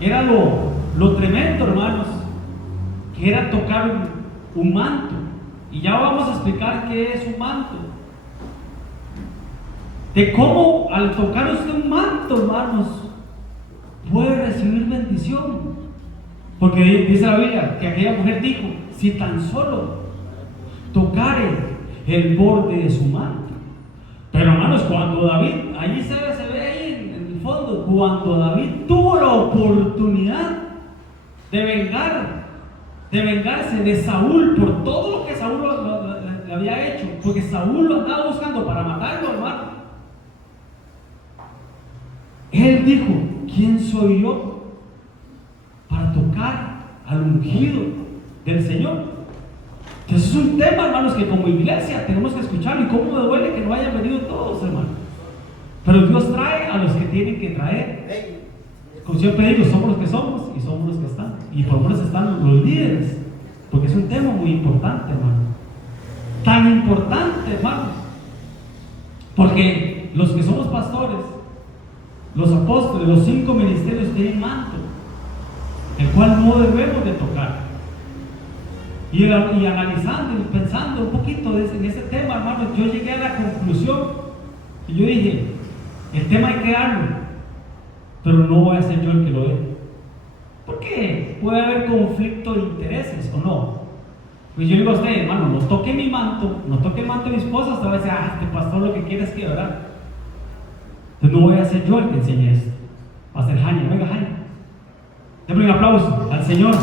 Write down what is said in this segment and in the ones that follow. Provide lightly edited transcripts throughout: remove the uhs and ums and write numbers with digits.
era lo tremendo, hermanos, que era tocar un manto. Y ya vamos a explicar qué es un manto. De cómo al tocar usted un manto, hermanos, puede recibir bendición. Porque dice la Biblia que aquella mujer dijo: si tan solo tocare el borde de su manto. Pero hermanos, cuando David, allí se ve ahí en el fondo, cuando David tuvo la oportunidad de vengarse de Saúl por todo lo que Saúl le había hecho, porque Saúl lo andaba buscando para matarlo, hermano. Él dijo: ¿quién soy yo para tocar al ungido del Señor? Entonces es un tema, hermanos, que como iglesia tenemos que escucharlo. Y cómo me duele que no hayan venido todos, hermanos. Pero Dios trae a los que tienen que traer. Como siempre digo, somos los que somos y somos los que están. Y por lo menos están los líderes, porque es un tema muy importante, hermano. Tan importante, hermano, porque los que somos pastores, los apóstoles, los 5 ministerios tienen manto, el cual no debemos de tocar. Y analizando y pensando un poquito en ese tema, hermano, yo llegué a la conclusión y yo dije: el tema hay que darlo, pero no voy a ser yo el que lo dé. ¿Por qué? Puede haber conflicto de intereses o no. Pues yo digo a usted, hermano, no toque mi manto, no toque el manto de mi esposa, hasta va a decir: este pastor lo que quiere es que, ¿verdad? Entonces no voy a ser yo el que enseñe esto, va a ser Jania. Venga, Jania, démosle un aplauso al Señor.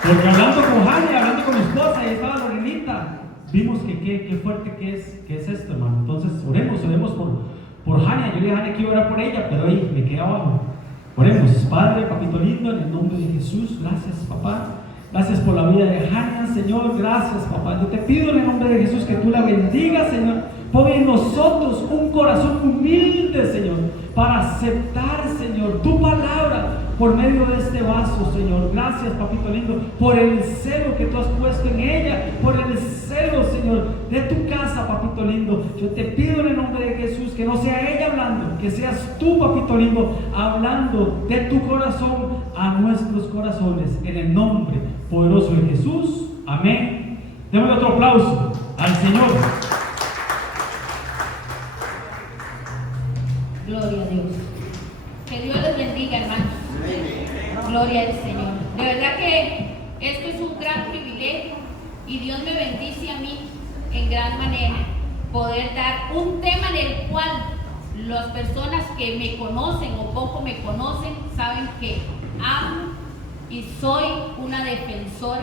Porque hablando con Jania, hablando con mi esposa, ahí estaba Lorenita, vimos que qué fuerte que es esto, hermano. Entonces oremos por Jania. Yo le dije a Jania que iba a orar por ella, pero ahí me quedé abajo. Oremos. Padre, papito lindo, en el nombre de Jesús, gracias, papá. Gracias por la vida de Jania, Señor. Gracias, papá. Yo te pido en el nombre de Jesús que tú la bendigas, Señor. Pon en nosotros un corazón humilde, Señor, para aceptar, Señor, tu palabra por medio de este vaso, Señor. Gracias, papito lindo, por el celo que tú has puesto en ella, por el celo, Señor, de tu casa, papito lindo. Yo te pido en el nombre de Jesús que no sea ella hablando, que seas tú, papito lindo, hablando de tu corazón a nuestros corazones, en el nombre poderoso de Jesús. Amén. Démosle otro aplauso al Señor. Gloria a Dios. Que Dios les bendiga, hermanos. Gloria al Señor. De verdad que esto es un gran privilegio y Dios me bendice a mí en gran manera poder dar un tema en el cual las personas que me conocen o poco me conocen saben que amo y soy una defensora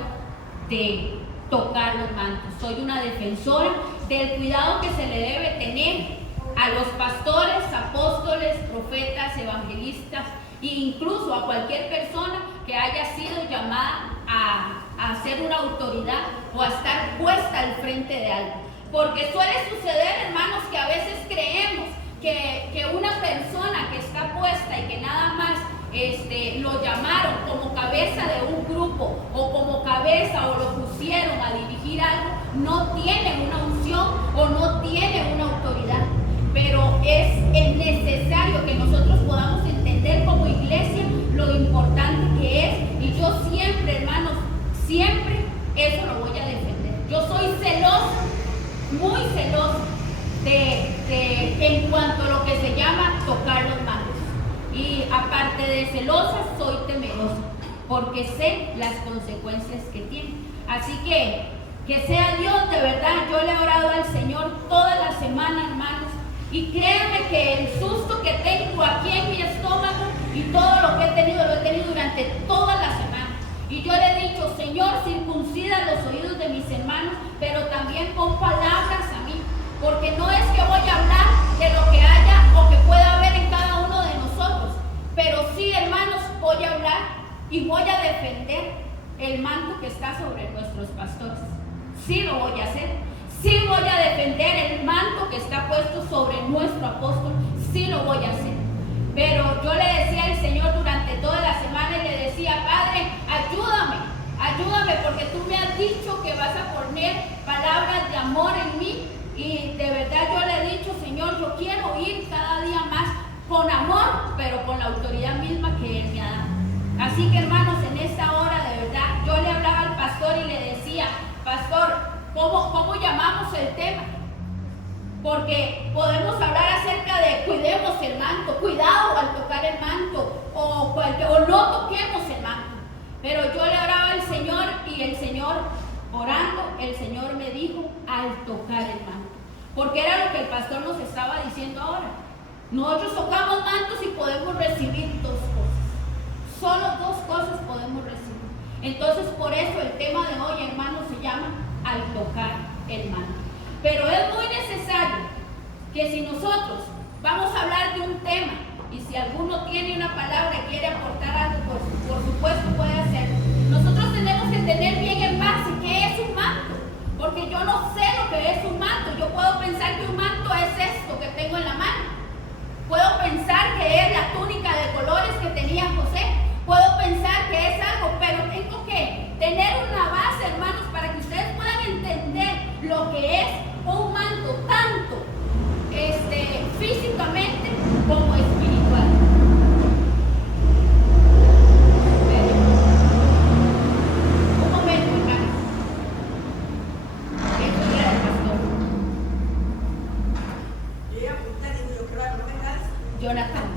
de tocar los mantos. Soy una defensora del cuidado que se le debe tener a los pastores, apóstoles, profetas, evangelistas e incluso a cualquier persona que haya sido llamada a ser una autoridad o a estar puesta al frente de algo. Porque suele suceder, hermanos, que a veces creemos que una persona que está puesta y que nada más lo llamaron como cabeza de un grupo o como cabeza o lo pusieron a dirigir algo, no tiene una unción o no tiene una autoridad. Pero es necesario que nosotros podamos entender como iglesia lo importante que es. Y yo siempre, hermanos, siempre eso lo voy a defender. Yo soy celosa, muy celosa en cuanto a lo que se llama tocar los mantos. Y aparte de celosa, soy temerosa, porque sé las consecuencias que tiene. Así que sea Dios, de verdad. Yo le he orado al Señor toda la semana, hermanos. Y créanme que el susto que tengo aquí en mi estómago y todo lo que he tenido, lo he tenido durante toda la semana. Y yo le he dicho: Señor, circuncida los oídos de mis hermanos, pero también pon palabras a mí. Porque no es que voy a hablar de lo que haya o que pueda haber en cada uno de nosotros. Pero sí, hermanos, voy a hablar y voy a defender el manto que está sobre nuestros pastores. Sí lo voy a hacer. Sí voy a defender el manto que está puesto sobre nuestro apóstol, sí lo voy a hacer. Pero yo le decía al Señor durante toda la semana y le decía: Padre, ayúdame, porque tú me has dicho que vas a poner palabras de amor en mí. Y de verdad yo le he dicho: Señor, yo quiero ir cada día más con amor pero con la autoridad misma que Él me ha dado. Así que, hermanos, en esta hora, de verdad, yo le hablaba al pastor y le decía: pastor, ¿cómo llamamos el tema? Porque podemos hablar acerca de cuidemos el manto, cuidado al tocar el manto, o no toquemos el manto. Pero yo le oraba al Señor y el Señor, orando, el Señor me dijo: al tocar el manto. Porque era lo que el pastor nos estaba diciendo ahora. Nosotros tocamos mantos y podemos recibir dos cosas. Solo dos cosas podemos recibir. Entonces, por eso el tema de hoy, hermanos, se llama al tocar el manto. Pero es muy necesario que si nosotros vamos a hablar de un tema, y si alguno tiene una palabra y quiere aportar algo, por supuesto puede hacerlo. Nosotros tenemos que tener bien en base qué es un manto, porque yo no sé lo que es un manto. Yo puedo pensar que un manto es esto que tengo en la mano. Puedo pensar que es la túnica de colores que tenía José. Puedo pensar que es algo, pero tengo que tener una base, hermanos, para que ustedes puedan entender lo que es un manto, tanto físicamente como espiritual. Un momento, hermanos. Esto era el pastor. Jonathan.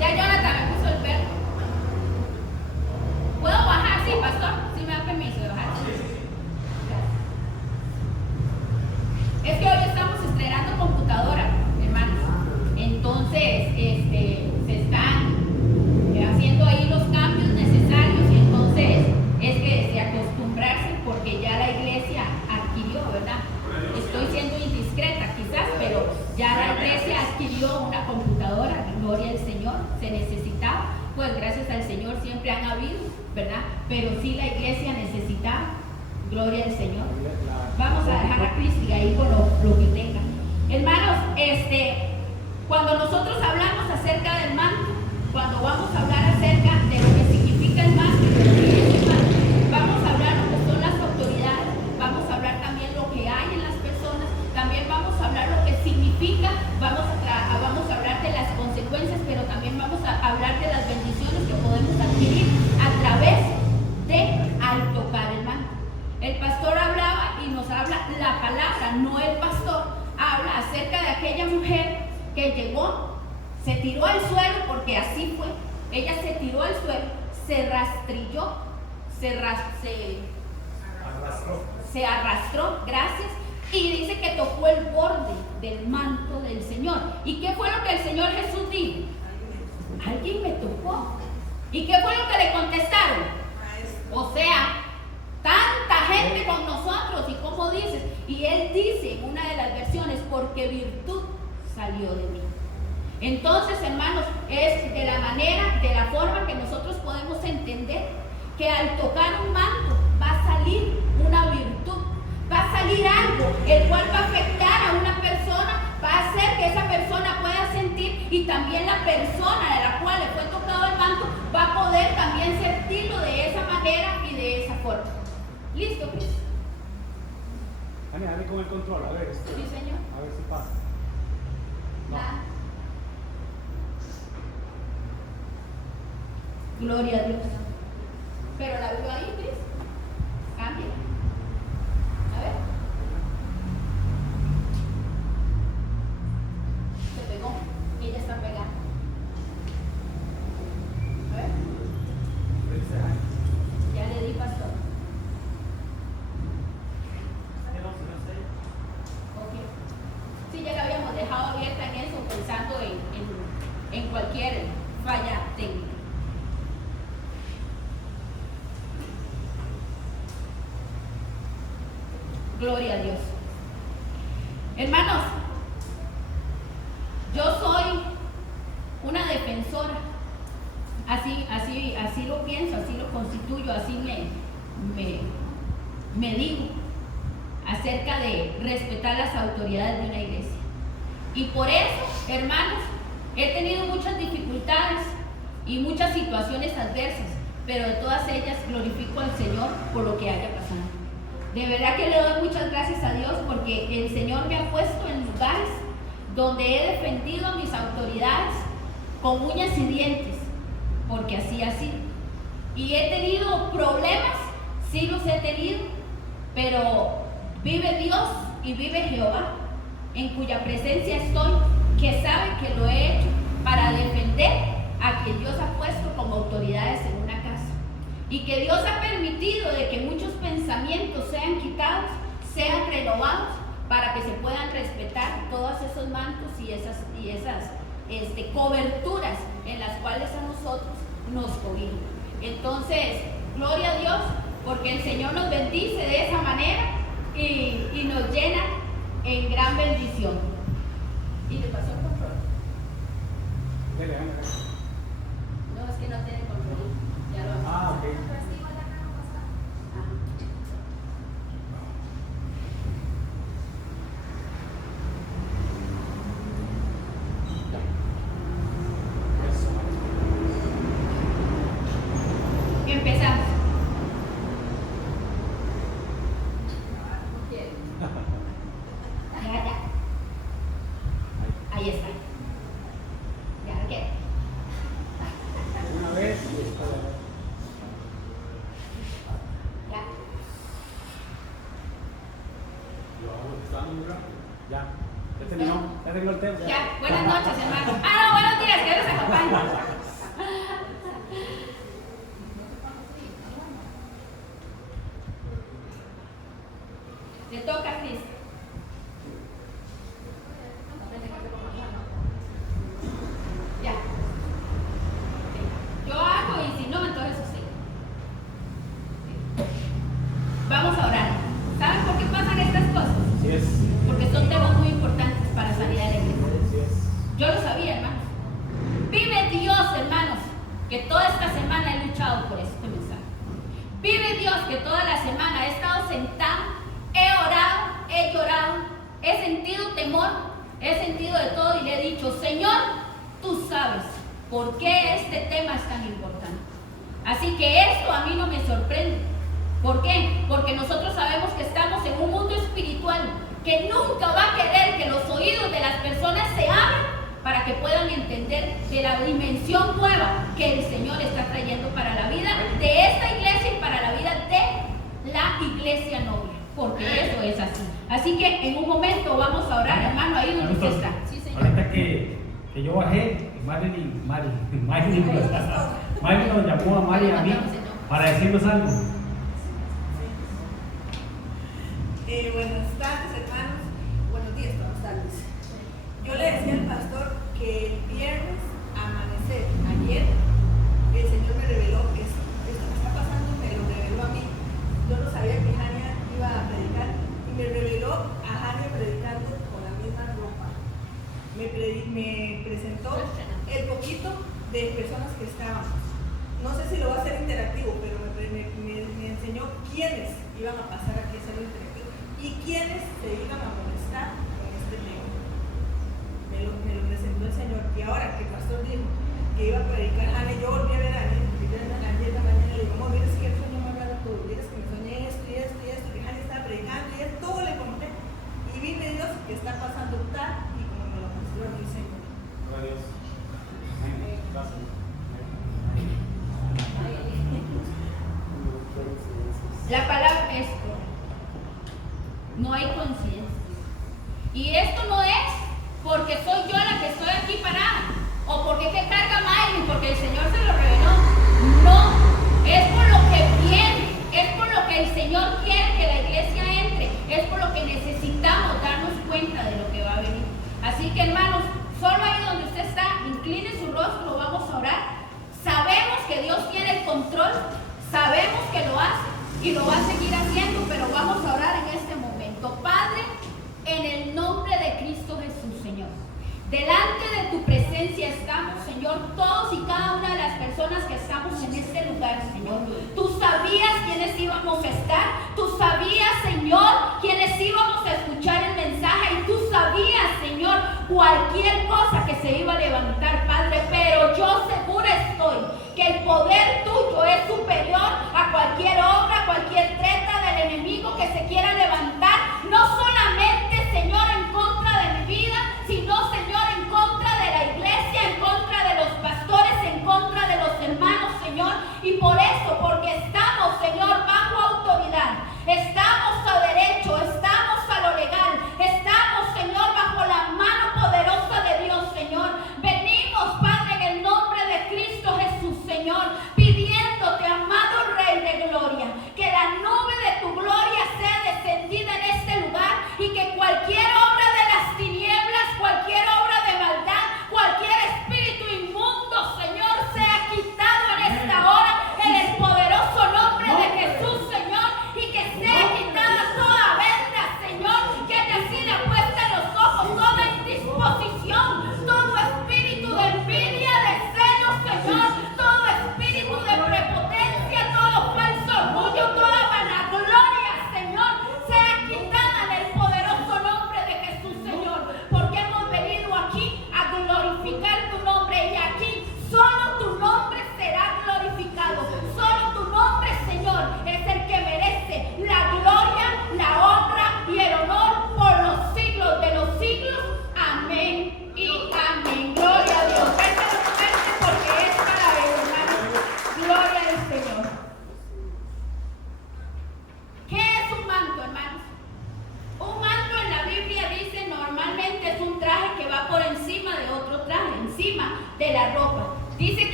Ya Jonathan me puso el perro. ¿Puedo bajar? Sí, pastor. ¿Sí me da permiso de bajar? Es que hoy estamos estrenando computadora, hermanos. Entonces, se están haciendo ahí los cambios necesarios, y entonces es que de acostumbrarse, porque ya la iglesia adquirió, ¿verdad? Estoy siendo indiscreta quizás, pero ya la iglesia adquirió una computadora, gloria al Señor, se necesitaba, pues gracias al Señor siempre han habido, ¿verdad? Pero sí la iglesia necesitaba, gloria al Señor. Vamos a dejar a Cristi ahí con lo que tenga. Hermanos, cuando nosotros hablamos acerca del manto, cuando vamos a hablar acerca de lo que significa el manto, de lo que es el manto, vamos a hablar lo que son las autoridades, vamos a hablar también lo que hay en las personas, también vamos a hablar lo que significa, vamos a hablar de las consecuencias, pero también vamos a hablar de las bendiciones que podemos adquirir a través de al tocar el manto. El pastor hablaba y nos habla la palabra, no el pastor, habla acerca de aquella mujer que llegó, se tiró al suelo, porque así fue. Ella se tiró al suelo, se rastrilló, se arrastró, gracias, y dice que tocó el borde del manto del Señor. ¿Y qué fue lo que el Señor Jesús dijo? Alguien me tocó. ¿Y qué fue lo que le contestaron? O sea, tanta gente con nosotros, y como dices, y él dice en una de las versiones: porque virtud salió de mí. Entonces, hermanos, es de la manera, de la forma que nosotros podemos entender que al tocar un manto va a salir una virtud, va a salir algo, el cual va a afectar a una persona, va a hacer que esa persona pueda sentir, y también la persona de la cual le fue tocado el manto va a poder también sentirlo de esa manera y de esa forma. ¿Listo, Cris? Dale con el control, a ver. Sí, señor. A ver si pasa. No. Nada. Gloria a Dios. Pero la veo ahí, Cris. Cámbiala. A ver. Se pegó. Ella está pegada. A ver. Ya le di, pastor. Ok. Sí, ya la habíamos dejado abierta en eso, pensando en cualquier falla técnica. Gloria a Dios. Hermanos, yo soy una defensora, así lo pienso, así lo constituyo, así me digo acerca de respetar las autoridades de una iglesia. Y por eso, hermanos, he tenido muchas dificultades y muchas situaciones adversas, pero de todas ellas glorifico al Señor por lo que haya pasado. De verdad que le doy muchas gracias a Dios, porque el Señor me ha puesto en lugares donde he defendido a mis autoridades con uñas y dientes, porque así ha sido. Y he tenido problemas, sí los he tenido, pero vive Dios y vive Jehová, en cuya presencia estoy, que sabe que lo he hecho para defender a quien Dios ha puesto como autoridades en una casa. Y que Dios ha permitido de que muchos pensamientos sean quitados, sean renovados, para que se puedan respetar todos esos mantos y esas coberturas en las cuales a nosotros nos cobijan. Entonces, gloria a Dios, porque el Señor nos bendice de esa manera y nos llena en gran bendición. ¿Y le pasó el control? No, es que no tiene control. Ya lo vamos a hacer. Ok. Empezamos. Ya. Ahí está. Ya, ¿qué? Una vez y esta la vez. Ya. Ya. Ya terminó. Ya terminó el tema. Ya. Buenas noches, hermano. No, buenos días, que Dios les acompañe. Le toca a Cristo. Ya. Yo hago y si no, entonces sí. Vamos a orar. ¿Saben por qué pasan estas cosas? Así es. Porque son temas muy importantes para salir de la iglesia. Así es. Yo lo sabía, hermanos. Vive Dios, hermanos, que toda esta semana he luchado por este mensaje. Vive Dios que toda la semana he estado sentado, he orado, he llorado, he sentido temor, he sentido de todo y le he dicho, Señor, tú sabes por qué este tema es tan importante. Así que esto a mí no me sorprende. ¿Por qué? Porque nosotros sabemos que estamos en un mundo espiritual que nunca va a querer que los oídos de las personas se abran para que puedan entender de la dimensión nueva que el Señor está trayendo para la vida de esta iglesia y para la vida de la iglesia novia, porque eso es así. Así que en un momento vamos a orar, hermano, ahí donde usted está. Sí, señor. Ahorita que yo bajé, Mari nos llamó a Mari y a mí para decirnos algo. Buenas tardes, hermanos. Buenos días, buenas tardes. Yo le decía al pastor que el viernes, amanecer, ayer, el Señor me reveló que esto que está pasando, me lo reveló a mí. Yo no sabía que Jania iba a predicar y me reveló a Jania predicando con la misma ropa. Me presentó el poquito de personas que estaban. No sé si lo va a hacer interactivo, pero me enseñó quiénes iban a pasar aquí a hacerlo interactivo y quiénes se iban a molestar con este tema. Me lo presentó el Señor. Y ahora que el pastor dijo que iba a predicar Jania, yo volví a ver a Jania, ayer en la mañana le digo, amor, mira, es que el sueño me ha hablado todo, mira, es que me soñé esto y esto y esto, que Jania estaba predicando y esto, todo le conté. Y vi de Dios que está pasando tal y como me lo mostró el Señor. Gloria a Dios. Amén. Gracias. La palabra es no hay coincidencia. Y esto no es porque soy yo la que estoy aquí parada o porque que carga Miley, porque el Señor se lo reveló. No, es por lo que viene, es por lo que el Señor quiere que la iglesia entre, es por lo que necesitamos darnos cuenta de lo que va a venir. Así que, hermanos, solo ahí donde usted está, incline su rostro, vamos a orar. Sabemos que Dios tiene el control, sabemos que lo hace y lo va a seguir haciendo, pero vamos a orar en este momento. Padre, en el nombre de Cristo Jesús, Señor, delante de tu presencia estamos, Señor, todos y cada una de las personas que estamos en este lugar, Señor. Tú sabías quiénes íbamos a estar, tú sabías, Señor, quiénes íbamos a escuchar el mensaje y tú sabías, Señor, cualquier cosa que se iba a levantar, Padre, pero yo segura estoy que el poder tuyo es superior a cualquier obra, cualquier treta del enemigo que se quiera levantar, no solamente, Señor, en contra de mi vida, sino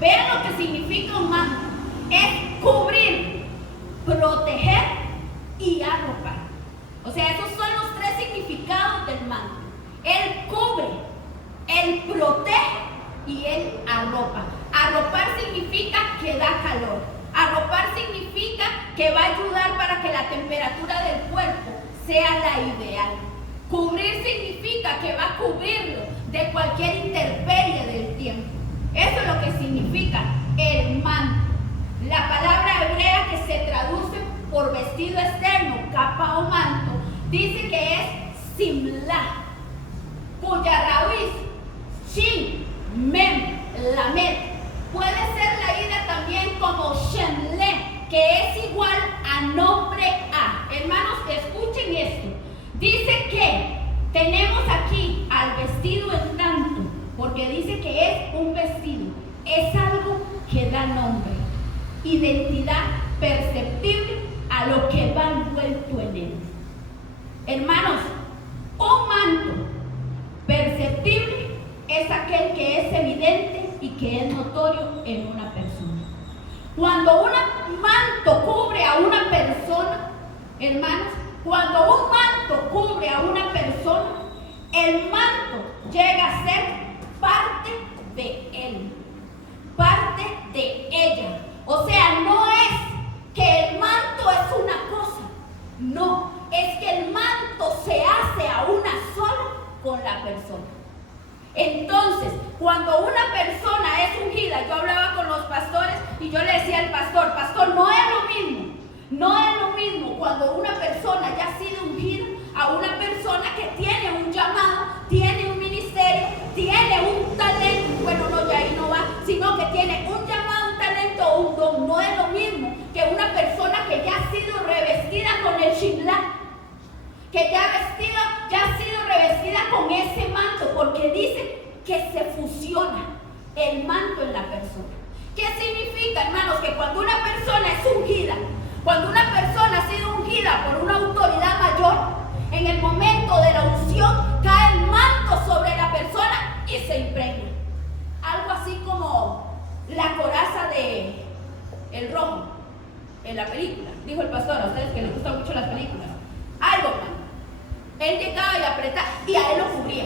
Vean lo que significa un manto. Es cubrir, proteger y arropar. O sea, esos son los tres significados del manto. Él cubre, él protege y él arropa. Arropar significa que da calor. Arropar significa que va a ayudar para que la temperatura del cuerpo sea la ideal. Cubrir significa que va a cubrirlo de cualquier intemperie del tiempo. Eso es lo que significa el manto. La palabra hebrea que se traduce por vestido externo, capa o manto, dice que es simla, cuya raíz, shin, mem, lamed, puede ser leída también como shenle, que es igual a nombre a. Hermanos, escuchen esto. Dice que tenemos aquí al vestido en tanto, porque dice que es un vestido, es algo que da nombre, identidad perceptible a lo que va envuelto en él. Hermanos, un manto perceptible es aquel que es evidente y que es notorio en una persona. Cuando un manto cubre a una persona, hermanos, cuando un manto cubre a una persona, el manto llega a ser parte de él, parte de ella. O sea, no es que el manto es una cosa, no, es que el manto se hace a una sola con la persona. Entonces, cuando una persona es ungida, yo hablaba con los pastores y yo le decía al pastor, no es lo mismo cuando una persona ya ha sido ungida a una persona que tiene un llamado, tiene un ministerio, tiene un talento, bueno, no, ya ahí no va, sino que tiene un llamado, un talento o un don. No es lo mismo que una persona que ya ha sido revestida con el shimla, que ya ha sido revestida con ese manto, porque dice que se fusiona el manto en la persona. ¿Qué significa, hermanos? Que cuando una persona es ungida, cuando una persona ha sido ungida por una autoridad mayor, en el momento de la unción cae el manto sobre la persona y se impregna. Algo así como la coraza de El Rojo en la película. Dijo el pastor, a ustedes que les gustan mucho las películas, algo, man. Él llegaba y apretaba y a él lo cubría.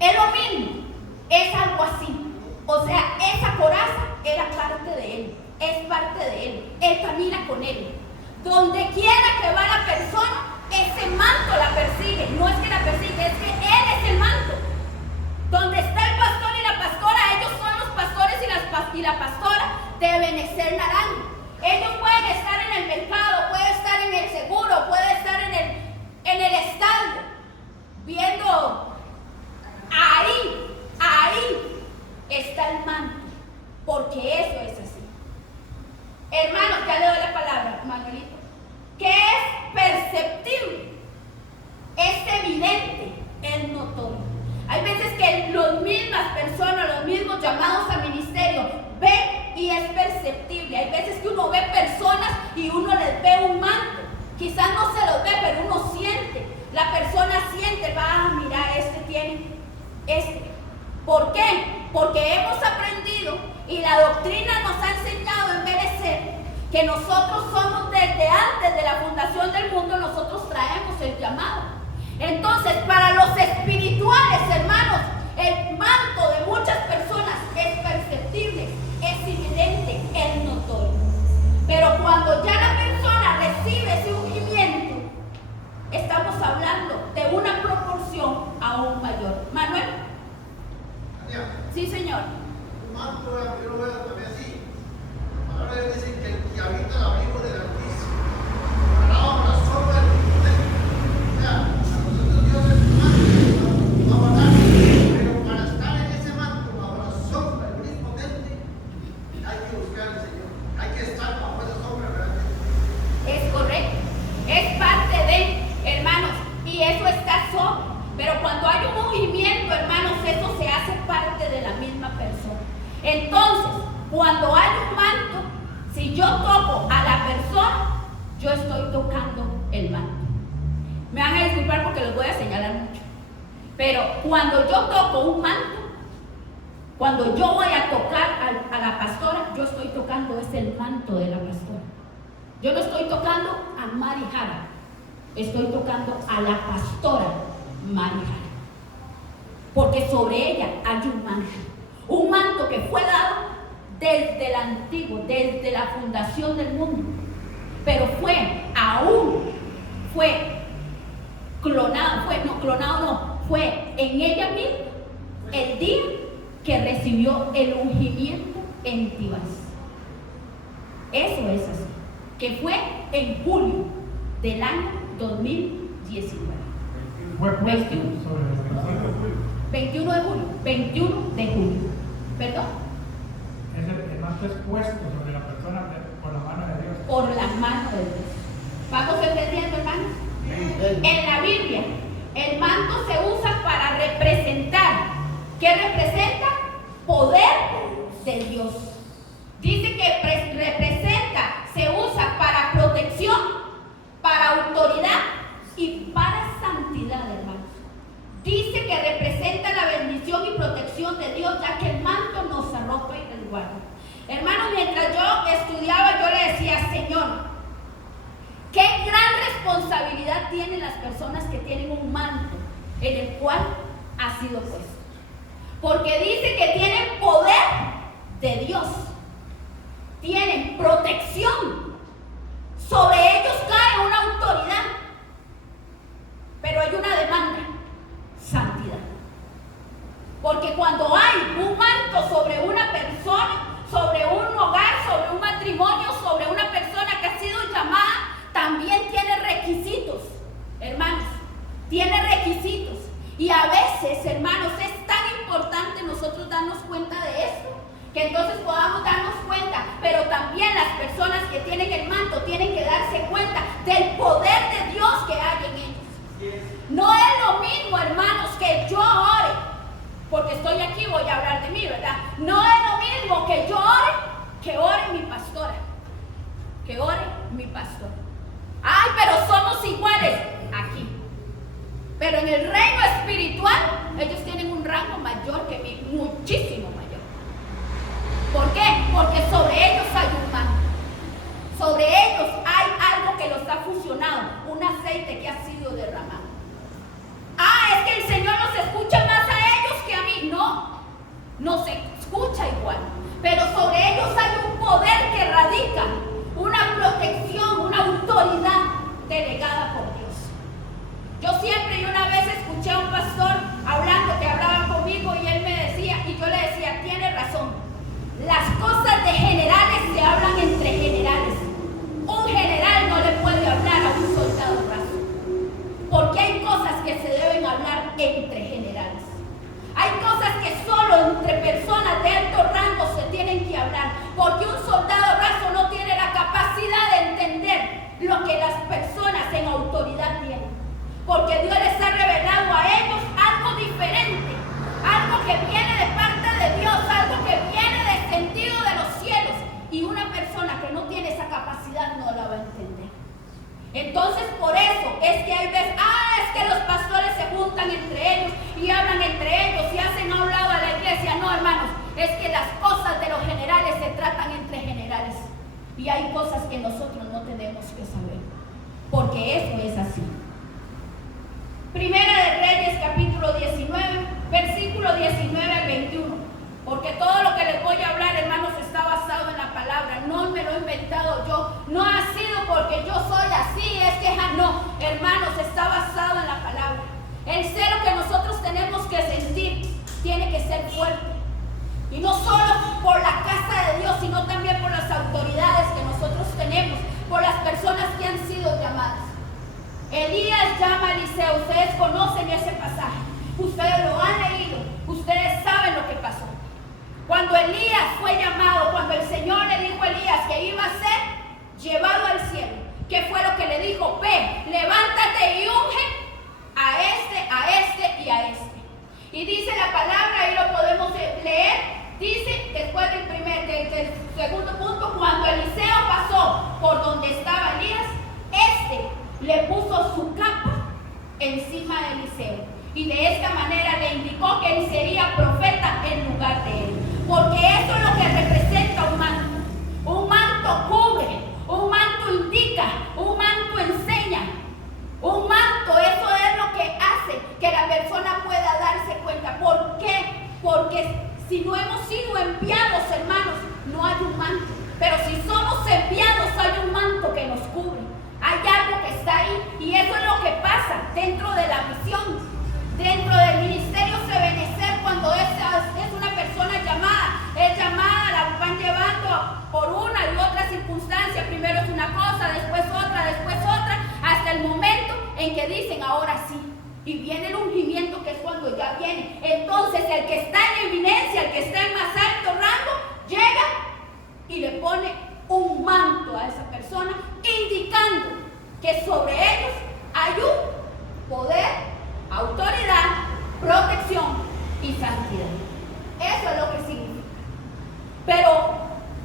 Es lo mismo, es algo así. O sea, esa coraza era parte de él, es parte de él camina con él. Donde quiera que va la persona, ese manto la persigue. No es que la persigue, es que él es el manto. Donde está el pastor y la pastora, ellos son los pastores y la pastora deben ser naranja. Ellos pueden estar en el mercado, pueden estar en el seguro, pueden estar en el estadio, viendo. Ahí está el manto, porque eso es así. Hermanos, ya le doy la palabra, Manuelito. Que es perceptible, es evidente, es notorio. Hay veces que las mismas personas, los mismos llamados a ministerio, ven y es perceptible. Hay veces que uno ve personas y uno les ve un manto. Quizás no se los ve, pero uno siente. La persona siente, va, mira, este tiene este. ¿Por qué? Porque hemos aprendido y la doctrina nos ha enseñado en Berecer que nosotros somos desde antes de la fundación del mundo, nosotros traemos el llamado. Entonces, para los espirituales, hermanos, el manto de muchas personas es perceptible, es evidente, es notorio. Pero cuando ya la persona recibe ese ungimiento, estamos hablando de una proporción aún mayor. Manuel. Sí, señor. Un manto, yo lo veo también así. Ahora dicen que el que habita el abrigo del Altísimo, parado bajo la sombra del Omnipotente. O sea, a nosotros Dios es un manto, vamos a dar, pero para estar en ese manto, bajo la sombra del Omnipotente, hay que buscar al Señor, hay que estar bajo esa sombra realmente. Es correcto, es parte de, hermanos, y eso está sobre. Pero cuando hay un movimiento, hermanos, eso se hace parte de la misma persona. Entonces, cuando hay un manto, si yo toco a la persona, yo estoy tocando el manto. Me van a disculpar porque los voy a señalar mucho. Pero cuando yo toco un manto, Cuando yo voy a tocar a la pastora, yo estoy tocando es el manto de la pastora. Yo no estoy tocando a Mari Jara, estoy tocando a la pastora Mari Jara. Porque sobre ella hay un manto que fue dado desde el antiguo, desde la fundación del mundo. Pero fue fue en ella misma el día que recibió el ungimiento en Tibás. Eso es así, que fue en julio del año 2019. Fue puesto 21. sobre la persona. 21 de julio, 21 de julio. ¿Perdón? El manto es puesto sobre la persona por la mano de Dios. Por la mano de Dios. ¿Vamos entendiendo, hermanos? En la Biblia, el manto se usa para representar. ¿Qué representa? Poder de Dios. Dice que representa, se usa para protección, para autoridad y para santidad, hermanos. Dice que representa la bendición y protección de Dios, ya que el manto nos arropa y resguarda. Hermanos, mientras yo estudiaba, yo le decía, Señor, qué gran responsabilidad tienen las personas que tienen un manto en el cual ha sido puesto. Porque dice que tienen poder de Dios, tienen protección, sobre ellos cae una autoridad, pero hay una demanda: santidad. Porque cuando hay un manto sobre una persona, sobre un hogar, sobre un matrimonio, sobre una persona que ha sido llamada, también tiene requisitos, hermanos, tiene requisitos. Y a veces, hermanos, es tan importante nosotros darnos cuenta de esto, que entonces podamos darnos cuenta, pero también las personas que tienen el manto tienen que darse cuenta del poder de Dios que hay en ellos. No es lo mismo, hermanos, que yo ore, porque estoy aquí, voy a hablar de mí, ¿verdad? No es lo mismo que yo ore, que ore mi pastora, que ore mi pastor. Ay, pero somos iguales aquí. Pero en el reino espiritual, ellos tienen un rango mayor que mí, muchísimo mayor. ¿Por qué? Porque sobre ellos hay un manto. Sobre ellos hay algo que los ha fusionado, un aceite que ha sido derramado. Ah, es que el Señor nos escucha más a ellos que a mí. No, nos escucha igual. Pero sobre ellos hay un poder que radica, una protección, una autoridad delegada por Dios. Yo siempre, y una vez escuché a un pastor hablando, que hablaba conmigo, y él me decía, y yo le decía, tiene razón, las cosas de generales se hablan entre generales. Un general no le puede hablar a un soldado raso, porque hay cosas que se deben hablar entre generales. Hay cosas que solo entre personas de alto rango se tienen que hablar, porque un soldado raso no tiene la capacidad de entender lo que las personas en autoridad tienen, porque Dios les ha revelado a ellos algo diferente, algo que viene de parte de Dios, algo que viene descendido de los cielos, y una persona que no tiene esa capacidad no la va a entender. Entonces, por eso es que hay veces, es que los pastores se juntan entre ellos y hablan entre ellos y hacen a un lado a la iglesia. No, hermanos, es que las cosas de los generales se tratan entre generales, y hay cosas que nosotros no tenemos que saber, porque eso es así. Primera de Reyes, capítulo 19, versículo 19 al 21. Porque todo lo que les voy a hablar, hermanos, está basado en la palabra. No me lo he inventado yo. No ha sido porque yo soy así, es que no. Hermanos, está basado en la palabra. El celo que nosotros tenemos que sentir tiene que ser fuerte. Y no solo por la casa de Dios, sino también por las autoridades que nosotros tenemos, por las personas que han sido llamadas. Elías llama a Eliseo. Ustedes conocen ese pasaje, ustedes lo han leído, ustedes saben lo que pasó. Cuando Elías fue llamado, cuando el Señor le dijo a Elías que iba a ser llevado al cielo, ¿qué fue lo que le dijo? Ve, levántate y unge a este y a este. Y dice la palabra, ahí lo podemos leer, dice después del segundo punto, cuando Eliseo pasó por donde estaba Elías, le puso su capa encima de Eliseo, y de esta manera le indicó que él sería profeta en lugar de él. Porque si no hemos sido enviados, hermanos, no hay un manto. Pero si somos enviados, hay un manto que nos cubre. Hay algo que está ahí. Y eso es lo que pasa dentro de la misión, dentro del ministerio Sebenecer. Cuando es una persona llamada, es llamada, la van llevando por una y otra circunstancia. Primero es una cosa, después otra, hasta el momento en que dicen ahora sí. Y viene el ungimiento, que es cuando ya viene. Entonces el que está en eminencia, el que está en más alto rango, llega y le pone un manto a esa persona, indicando que sobre ellos hay un poder, autoridad, protección y santidad. Eso es lo que significa. Pero,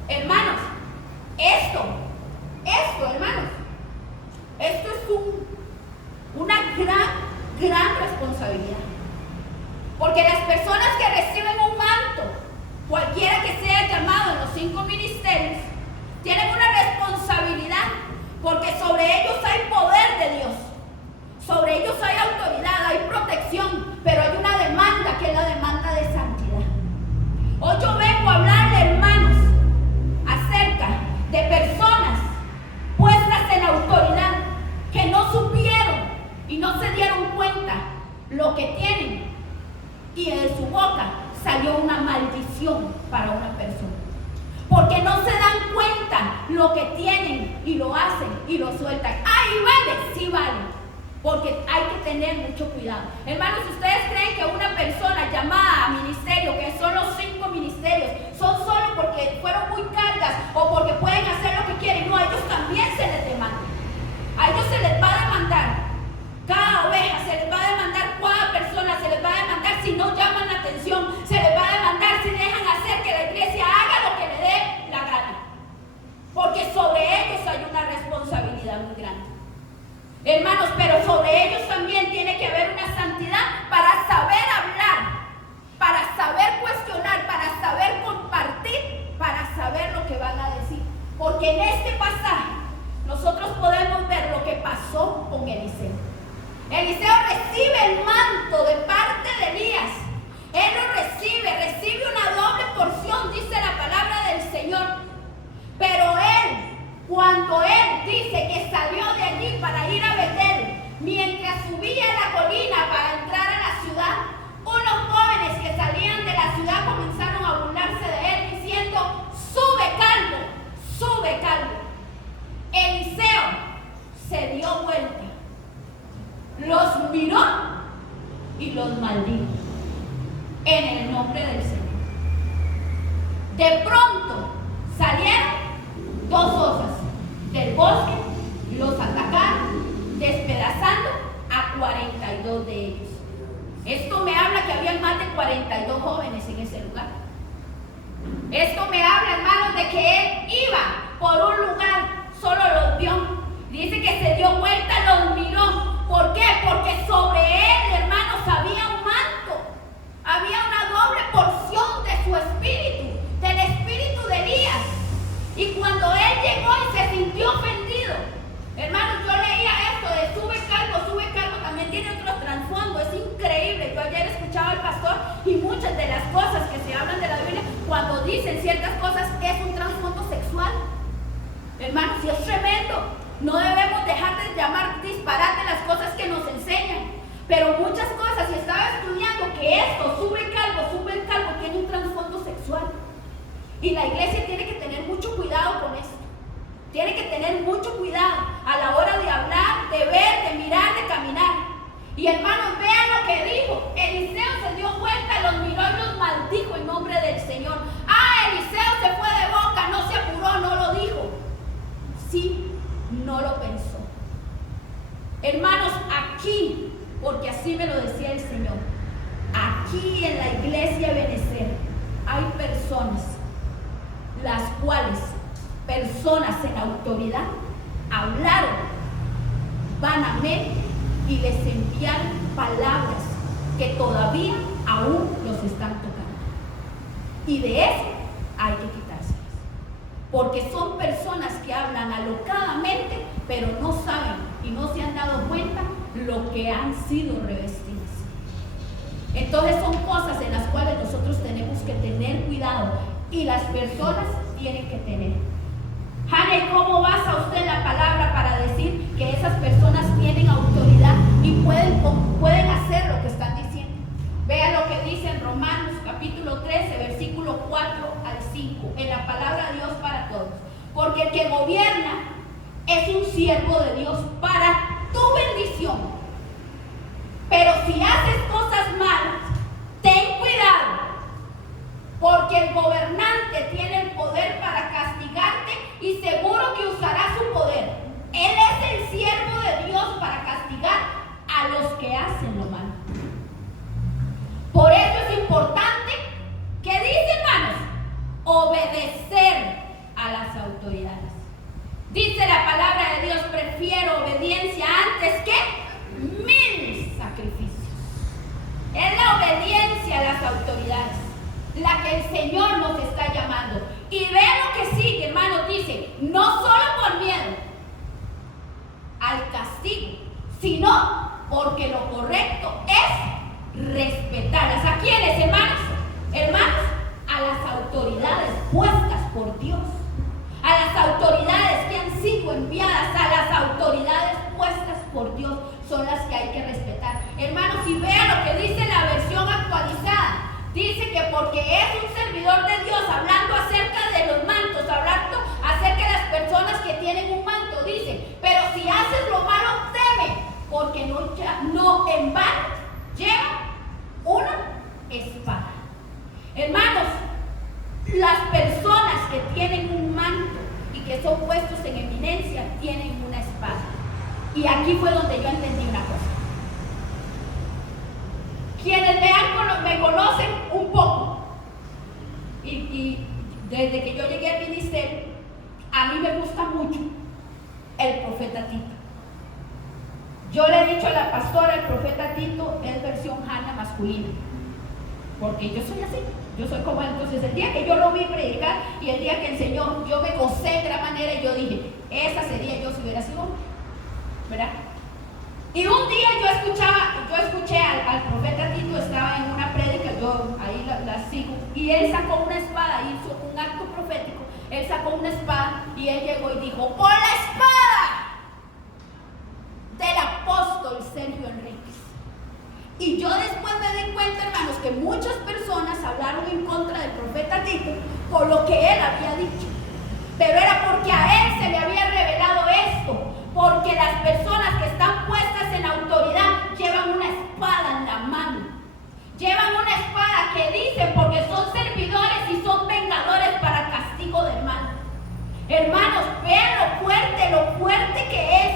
hermanos, esto, hermanos, esto es una gran responsabilidad. Porque las personas que reciben un manto, cualquiera que sea llamado en los 5 ministerios, tienen una responsabilidad, porque sobre ellos hay poder de Dios, sobre ellos hay autoridad, hay protección, pero hay una demanda, que es la demanda de santidad. Hoy yo vengo a hablarle, hermanos, acerca de personas puestas en autoridad, que no supieron y no se dieron cuenta lo que tienen, y de su boca salió una maldición para una persona, porque no se dan cuenta lo que tienen y lo hacen y lo sueltan. ¡Ay, vale! Sí vale, porque hay que tener mucho cuidado. Hermanos, ¿ustedes creen que una persona llamada a ministerio, que son los 5 ministerios, son solo porque fueron muy cargas o porque pueden hacer lo que quieren? No, a ellos también se les demanda. A ellos se les va a demandar cada oveja, se les va a demandar cada persona, se les va a demandar si no llaman la atención, se les va a demandar si dejan hacer que la iglesia haga lo que le dé la gana. Porque sobre ellos hay una responsabilidad muy grande. Hermanos, pero sobre ellos también tiene que haber una santidad para saber hablar, para saber cuestionar, para saber compartir, para saber lo que van a decir. Porque en este pasaje nosotros podemos ver lo que pasó con Eliseo. Eliseo recibe el manto de parte de Elías. Él lo recibe una doble porción, dice la palabra del Señor. Pero él, cuando él dice que salió de allí para ir a Betel, mientras subía a la colina para entrar a la ciudad, unos jóvenes que salían de la ciudad comenzaron a burlarse de él, diciendo: sube calvo. Eliseo se dio vuelta, los miró y los maldijo en el nombre del Señor. De pronto salieron 2 osas del bosque y los atacaron, despedazando a 42 de ellos. Esto me habla que había más de 42 jóvenes en ese lugar. Esto me habla, hermanos, de que él iba por un lugar, solo los vio. Dice que se dio vuelta, los miró. ¿Por qué? Porque sobre él, hermanos, había un manto, había una doble porción de su espíritu, del espíritu de Elías. Y cuando él llegó y se sintió ofendido, hermanos, yo leía esto de sube calvo, también tiene otro trasfondo, es increíble. Yo ayer escuchaba al pastor y muchas de las cosas que se hablan de la Biblia, cuando dicen ciertas cosas, es un trasfondo sexual. Hermanos, y es tremendo. No debemos dejar de llamar disparate las cosas que nos enseñan. Pero muchas cosas, y estaba estudiando que esto, sube calvo, tiene un trasfondo sexual. Y la iglesia tiene que tener mucho cuidado con esto. Tiene que tener mucho cuidado a la hora de hablar, de ver, de mirar, de caminar. Y hermanos, vean lo que dijo. Eliseo se dio vuelta, los miró y los maldijo en nombre del Señor. Eliseo se fue de boca, no se apuró, no lo dijo. Sí, no lo pensó. Hermanos, aquí, porque así me lo decía el Señor, aquí en la iglesia Benecer hay personas, las cuales, personas en autoridad, hablaron vanamente y les enviaron palabras que todavía aún los están tocando. Y de eso hay que quitárselas. Porque son personas que hablan alocadamente, pero no saben y no se han dado cuenta lo que han sido revestidas. Entonces son cosas en las cuales nosotros tenemos personas tienen que tener. Hannah, ¿cómo basa usted la palabra para decir que esas personas tienen autoridad y pueden hacer lo que están diciendo? Vea lo que dice en Romanos capítulo 13, versículo 4 al 5, en la palabra de Dios para todos. Porque el que gobierna es un siervo de Dios para tu bendición. Pero si haces cosas malas, ten cuidado, porque el gobernante tiene el poder para castigarte y seguro que usará su poder. Él es el siervo de Dios para castigar a los que hacen lo malo. Por eso es importante, ¿qué dice, hermanos? Obedecer a las autoridades. Dice la palabra de Dios, prefiero obediencia antes que 1000 sacrificios. Es la obediencia a las autoridades la que el Señor nos está llamando. Y vean lo que sigue, hermanos, dice, no solo por miedo al castigo, sino porque lo correcto es respetarlas. ¿A quiénes, hermanos? Hermanos, a las autoridades puestas por Dios, a las autoridades que han sido enviadas, a las autoridades puestas por Dios, son las que hay que respetar. Hermanos, y vean lo que dice la versión actualizada. Dice que porque es un servidor de Dios, hablando acerca de los mantos, hablando acerca de las personas que tienen un manto, dice, pero si haces lo malo, teme, porque no en vano lleva una espada. Hermanos, las personas que tienen un manto y que son puestos en eminencia tienen una espada. Y aquí fue donde yo entendí una cosa. Quienes me conocen un poco, y desde que yo llegué al ministerio, a mí me gusta mucho el profeta Tito. Yo le he dicho a la pastora, el profeta Tito es versión Hannah masculina, porque yo soy así, yo soy como él. Entonces el día que yo lo vi predicar y el día que enseñó, yo me gocé de gran manera y yo dije, esa sería yo si hubiera sido hombre, ¿verdad? Y un día yo escuché al profeta Tito, estaba en una prédica, yo ahí la sigo, y él sacó una espada, hizo un acto profético, él sacó una espada y él llegó y dijo, por la espada del apóstol Sergio Enríquez. Y yo después me di cuenta, hermanos, que muchas personas hablaron en contra del profeta Tito por lo que él había dicho, pero era porque a él se le había revelado esto. Porque las personas que están puestas en autoridad llevan una espada en la mano. Llevan una espada que dicen porque son servidores y son vengadores para castigo del mal. Hermanos, vean lo fuerte que es.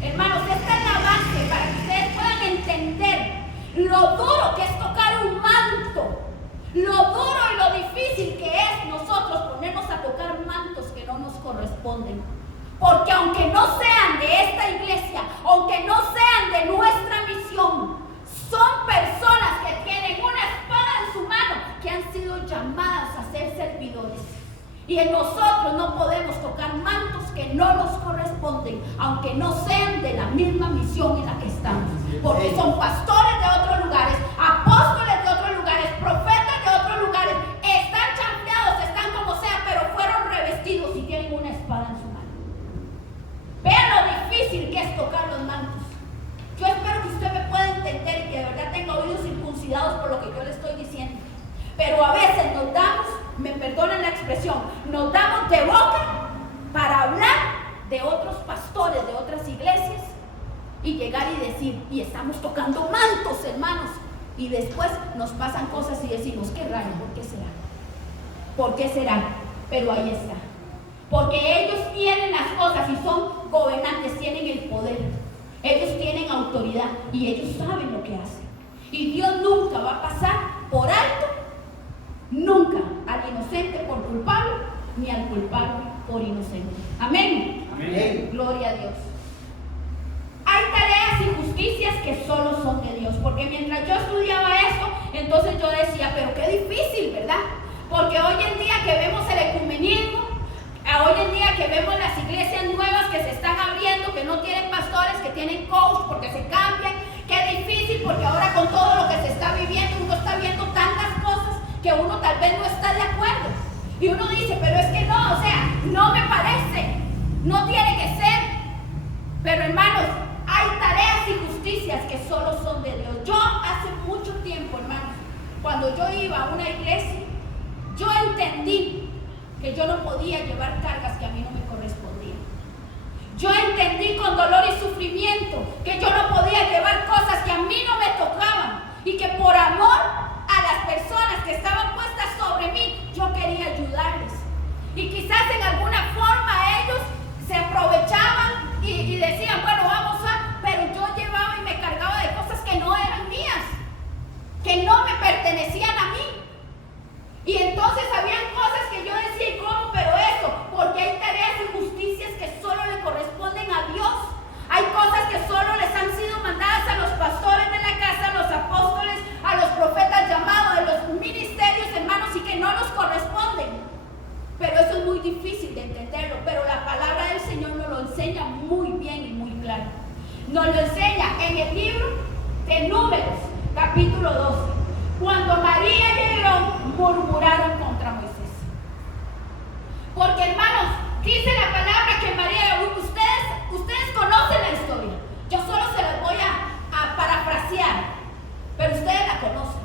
Hermanos, esta es la base para que ustedes puedan entender lo duro que es tocar un manto. Lo duro y lo difícil que es nosotros ponernos a tocar mantos que no nos corresponden. Porque aunque no sean de esta iglesia, aunque no sean de nuestra misión, son personas que tienen una espada en su mano, que han sido llamadas a ser servidores. Y en nosotros no podemos tocar mantos que no nos corresponden, aunque no sean de la misma misión en la que estamos. Porque son pastores de otros lugares, apóstoles de otros lugares, profetas de otros lugares, están chambeados, están como sea, pero fueron revestidos y tienen una espada en su mano. Vean lo difícil que es tocar los mantos. Yo espero que usted me pueda entender y que de verdad tenga oídos circuncidados por lo que yo le estoy diciendo. Pero a veces nos damos, me perdonen la expresión, nos damos de boca para hablar de otros pastores, de otras iglesias, y llegar y decir, y estamos tocando mantos, hermanos, y después nos pasan cosas y decimos, qué raro, ¿por qué será? ¿Por qué será? Pero ahí está. Porque ellos tienen las cosas y son gobernantes, tienen el poder. Ellos tienen autoridad y ellos saben lo que hacen. Y Dios nunca va a pasar por alto, nunca, al inocente por culpable, ni al culpable por inocente. Amén. Amén. Gloria a Dios. Hay tareas y justicias que solo son de Dios. Porque mientras yo estudiaba esto, entonces yo decía, pero qué difícil, ¿verdad? Porque hoy en día que vemos el ecumenismo, hoy en día que vemos las iglesias nuevas que se están abriendo, que no tienen pastores, que tienen coach porque se cambian, qué difícil, porque ahora con todo lo que se está viviendo, uno está viendo tantas cosas que uno tal vez no está de acuerdo. Y uno dice, pero es que no, o sea, no me parece, no tiene que ser. Pero hermanos, hay tareas y justicias que solo son de Dios. Yo hace mucho tiempo, hermanos, cuando yo iba a una iglesia, yo entendí que yo no podía llevar cargas que a mí no me correspondían. Yo entendí con dolor y sufrimiento que yo no podía llevar cosas que a mí no me tocaban y que por amor a las personas que estaban puestas sobre mí, yo quería ayudarles. Y quizás en alguna forma ellos se aprovechaban y decían, bueno, vamos a... Pero yo llevaba y me cargaba de cosas que no eran mías, que no me pertenecían a mí. Y entonces habían cosas que yo decía, ¿y cómo? Pero eso, porque hay tareas y justicias que solo le corresponden a Dios. Hay cosas que solo les han sido mandadas a los pastores de la casa, a los apóstoles, a los profetas llamados, de los ministerios, hermanos, y que no nos corresponden. Pero eso es muy difícil de entenderlo, pero la palabra del Señor nos lo enseña muy bien y muy claro. Nos lo enseña en el libro de Números, capítulo 12. Cuando María y Aarón murmuraron contra Moisés. Porque, hermanos, dice la palabra que María, ustedes conocen la historia. Yo solo se las voy a parafrasear, pero ustedes la conocen.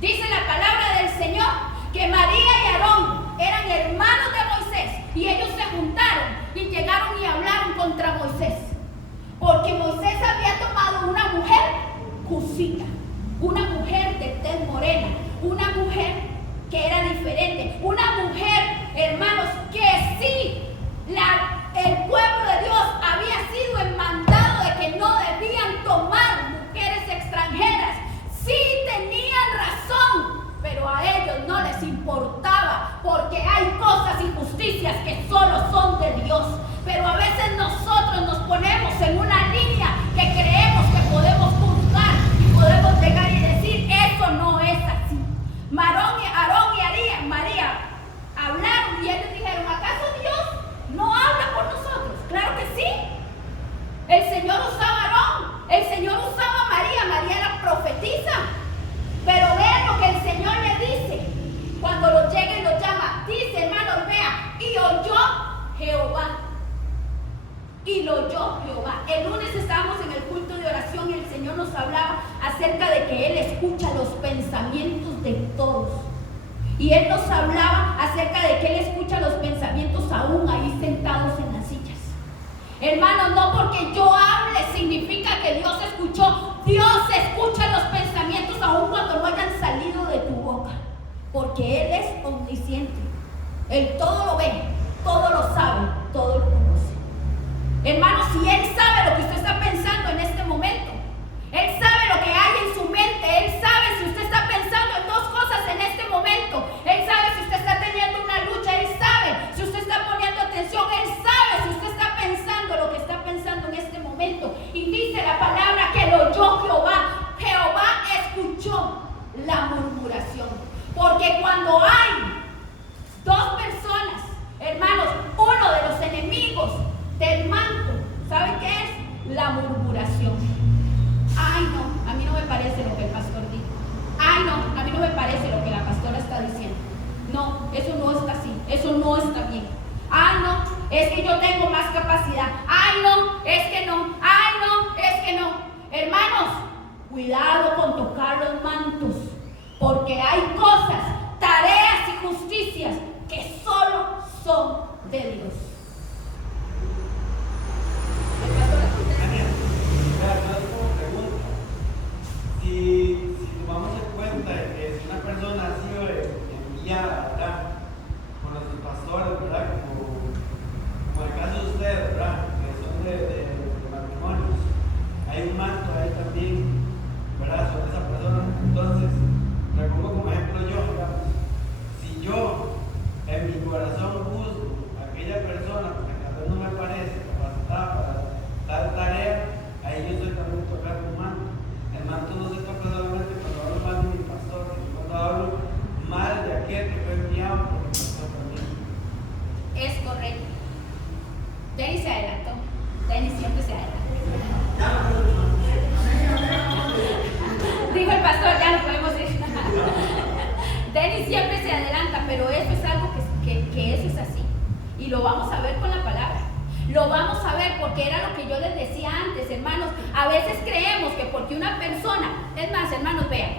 Dice la palabra del Señor que María y Aarón eran hermanos de Moisés y ellos se juntaron y llegaron y hablaron contra Moisés. Porque Moisés había tomado una mujer cusita, una mujer de tez morena, una mujer que era diferente, una mujer, hermanos, que sí, el pueblo de Dios había sido mandado de que no debían tomar mujeres extranjeras. Sí tenían razón, pero a ellos no les importaba, porque hay cosas y justicias que solo son de Dios. Pero a veces nosotros nos ponemos en una línea que creemos que podemos juzgar y podemos llegar y decir, eso no es así. Aarón y María hablaron y ellos dijeron, ¿acaso Dios no habla por nosotros? Claro que sí. El Señor usaba a Aarón, el Señor usaba a María. María era profetisa. Pero vean lo que el Señor le dice cuando lo llega y lo llama. Dice, hermanos, vea, y oyó Jehová. Y lo oyó Jehová. El lunes estábamos en el culto de oración y el Señor nos hablaba acerca de que Él escucha los pensamientos de todos. Y Él nos hablaba acerca de que Él escucha los pensamientos aún ahí sentados en las sillas. Hermanos, no porque yo hable significa que Dios escuchó. Dios escucha los pensamientos aún cuando no hayan salido de tu boca. Porque Él es omnisciente. Él todo lo ve, todo lo sabe, todo lo conoce. Hermanos, si Él sabe lo que usted está pensando en este momento, Él sabe lo que hay en su mente, Él sabe si usted está pensando en dos cosas en este momento, Él sabe si usted está teniendo una lucha, Él sabe si usted está poniendo atención, Él sabe si usted está pensando lo que está pensando en este momento. Y dice la palabra que lo oyó Jehová. Jehová escuchó la murmuración. Porque cuando hay dos personas, hermanos, uno de los enemigos del manto, ¿saben qué es? La murmuración. Ay, no, a mí no me parece lo que el pastor dijo. Ay, no, a mí no me parece lo que la pastora está diciendo. No, eso no está así, eso no está bien. Ay, no, es que yo tengo más capacidad. Ay, no, es que no. Ay, no, es que no. Hermanos, cuidado con tocar los mantos, porque hay cosas, tareas y justicias que solo son de Dios. Si tomamos en cuenta que si una persona ha sido enviada, ¿verdad?, con los pastores, ¿verdad?, como el caso de ustedes, ¿verdad?, que son de matrimonios, hay un manto ahí también, ¿verdad?, sobre esa persona. Entonces, me pongo como ejemplo yo, digamos, si yo en mi corazón juzgo a aquella persona porque tal vez no me parece capacitada para tal tarea, ahí yo estoy también tocando un manto. El manto no se toca solamente cuando hablo mal de mi pastor, sino cuando hablo mal de aquel que fue enviado por mi pastor también. Es correcto. Denis se adelantó. Denis siempre se adelanta. Dijo el pastor, ya no podemos ir. Denis siempre se adelanta, pero eso es algo que eso es así. Y lo vamos a ver con la palabra. Lo vamos a ver porque era lo que yo les decía antes, hermanos. A veces creemos que porque una persona, es más, hermanos, vean,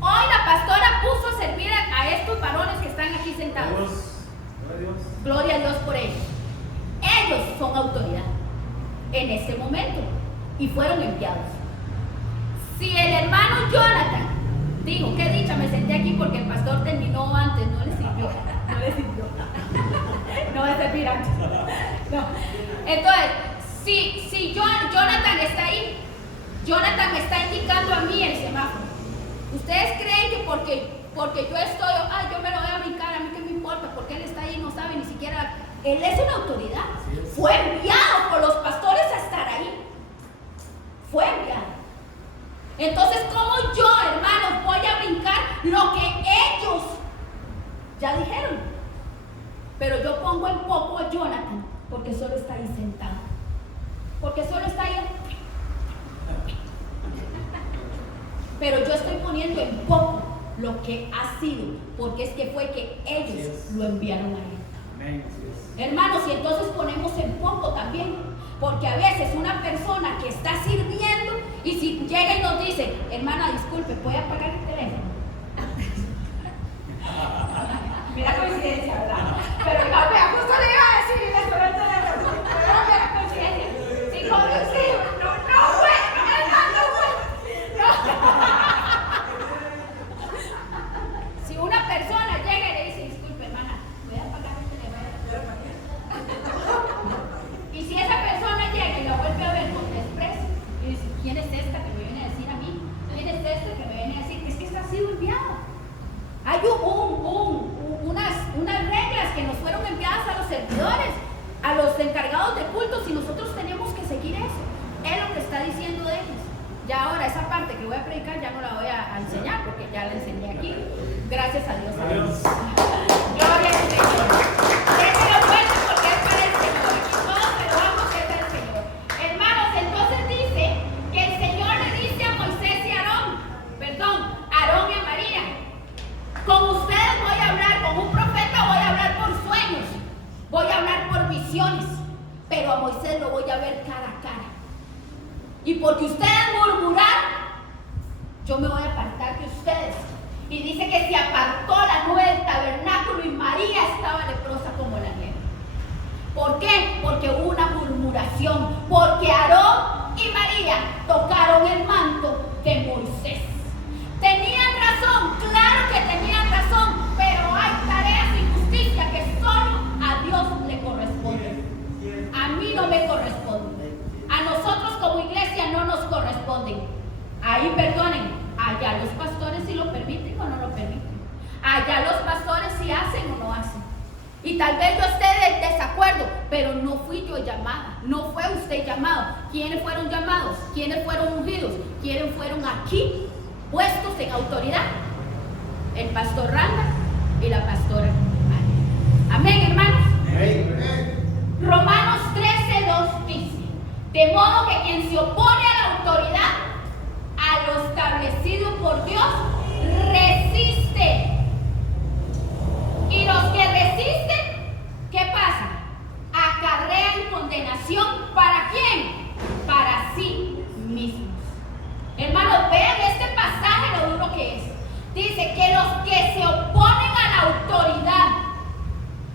hoy la pastora puso a servir a estos varones que están aquí sentados. Gloria a Dios por ellos. Ellos son autoridad en este momento y fueron enviados. Si el hermano Jonathan dijo, qué dicha, me senté aquí porque el pastor terminó antes, no le sirvió, no le sirvió. No va a servir antes. No. Entonces, si Jonathan está ahí, Jonathan me está indicando a mí el semáforo. ¿Ustedes creen que porque yo estoy, yo me lo voy a brincar, a mí qué me importa, porque él está ahí, no sabe ni siquiera, él es una autoridad, fue enviado por los pastores a estar ahí, fue enviado. Entonces, ¿cómo yo, hermanos, voy a brincar lo que ellos ya dijeron? Pero yo pongo en poco a Jonathan, porque solo está ahí sentado, porque solo está ahí. Pero yo estoy poniendo en poco lo que ha sido, porque es que fue que ellos lo enviaron a él. Hermanos, y entonces ponemos en poco también, porque a veces una persona que está sirviendo y si llega y nos dice, hermana, disculpe, ¿puede apagar el teléfono? Mira coincidencia, ¿verdad? Pero no, vea, justo le iba a decir y le sonó el teléfono. Pero mira coincidencia. Sí, como sí, no fue. Si una persona llega y le dice, disculpe, hermana, ¿puede apagar el teléfono? Y si esa persona llega y la vuelve a ver con desprecio y dice, ¿quién es esta que me viene a decir a mí? ¿Quién es este que me viene a decir? Es que esta ha sido enviada. Hay unas reglas que nos fueron enviadas a los servidores, a los encargados de cultos, y nosotros tenemos que seguir eso. Es lo que está diciendo de ellos. Ya ahora esa parte que voy a predicar ya no la voy a enseñar porque ya la enseñé aquí. Gracias a Dios. Gloria al Señor. Déjenlo fuerte porque es para el Señor. Aquí todos celebramos que es el Señor. Hermanos, entonces dice que el Señor le dice a Moisés y Aarón y a María, con ustedes voy a hablar, con un profeta voy a hablar por sueños, voy a hablar por visiones, pero a Moisés lo voy a ver cara a cara. Y porque ustedes murmuraron, yo me voy a apartar de ustedes. Y dice que se apartó la nube del tabernáculo y María estaba leprosa como la nieve. ¿Por qué? Porque hubo una murmuración, porque Aarón y María tocaron el manto de Moisés. Tenían razón, claro que tenían razón, pero hay tareas y justicia que solo a Dios le corresponden. A mí no me corresponde. A nosotros como iglesia no nos corresponden. Ahí perdonen, allá los pastores si lo permiten o no lo permiten. Allá los pastores si hacen o no hacen. Y tal vez yo esté de desacuerdo, pero no fui yo llamada, no fue usted llamado. ¿Quiénes fueron llamados? ¿Quiénes fueron ungidos? ¿Quiénes fueron aquí puestos en autoridad? El pastor Randa y la pastora María. Amén, hermanos. Romanos 13:2 dice: de modo que quien se opone a la autoridad, a lo establecido por Dios, resiste. Y los que resisten, ¿qué pasa? Acarrean condenación. ¿Para quién? Para sí mismos. Hermanos, vean este pasaje lo duro que es. Dice que los que se oponen a la autoridad,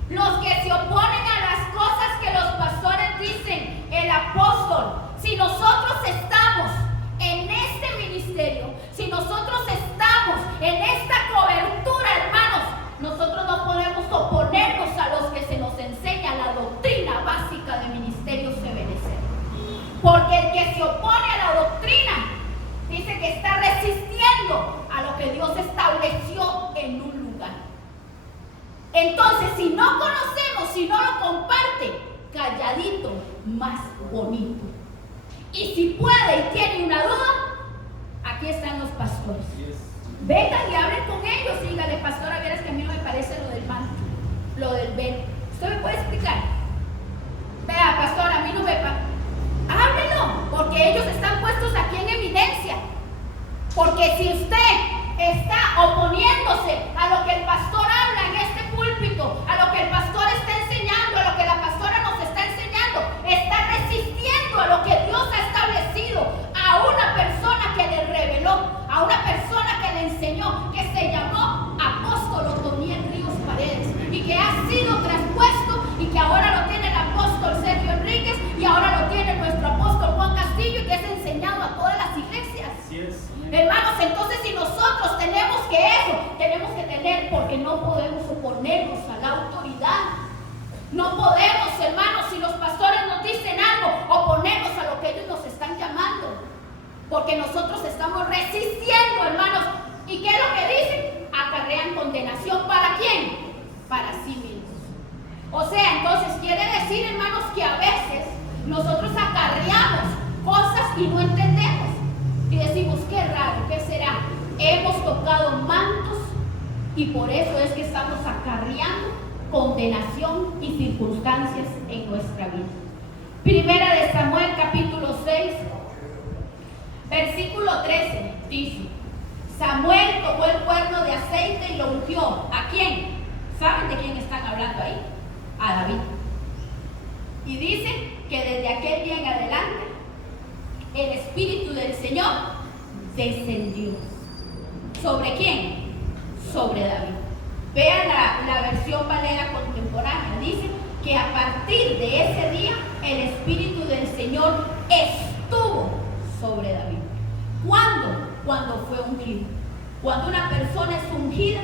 los que se oponen a las cosas que los pastores dicen, el apóstol, si nosotros estamos en este ministerio, si nosotros estamos en esta cobertura, hermanos, nosotros no podemos oponernos a los que se nos enseña la doctrina básica de ministerio CBNC. Porque el que se opone a la doctrina dice que está resistiendo a lo que Dios estableció en un lugar. Entonces, si no conocemos, si no lo comparte, calladito, más bonito. Y si puede y tiene una duda, aquí están los pastores. Vengan y hablen con ellos y díganle, pastora, vieras que a mí no me parece lo del manto, lo del velo. ¿Usted me puede explicar? Vea, pastora, a mí no me parece. Háblenlo, porque ellos están puestos aquí en evidencia. Porque si usted está oponiéndose a lo que el pastor habla en este púlpito, a lo que el oponernos a la autoridad. No podemos, hermanos, si los pastores nos dicen algo, oponernos a lo que ellos nos están llamando. Porque nosotros estamos resistiendo, hermanos. ¿Y qué es lo que dicen? Acarrean condenación. ¿Para quién? Para sí mismos. O sea, entonces quiere decir, hermanos, que a veces nosotros acarreamos cosas y no entendemos. Y decimos, qué raro, ¿qué será? Hemos tocado mantos y por eso es que estamos acarreando condenación y circunstancias en nuestra vida. Primera de Samuel, capítulo 6, versículo 13, dice: Samuel tomó el cuerno de aceite y lo ungió. ¿A quién? ¿Saben de quién están hablando ahí? A David. Y dice que desde aquel día en adelante el Espíritu del Señor descendió. ¿Sobre quién? Sobre David. Vean la versión Valera contemporánea. Dice que a partir de ese día el Espíritu del Señor estuvo sobre David. ¿Cuándo? Cuando fue ungido. Cuando una persona es ungida,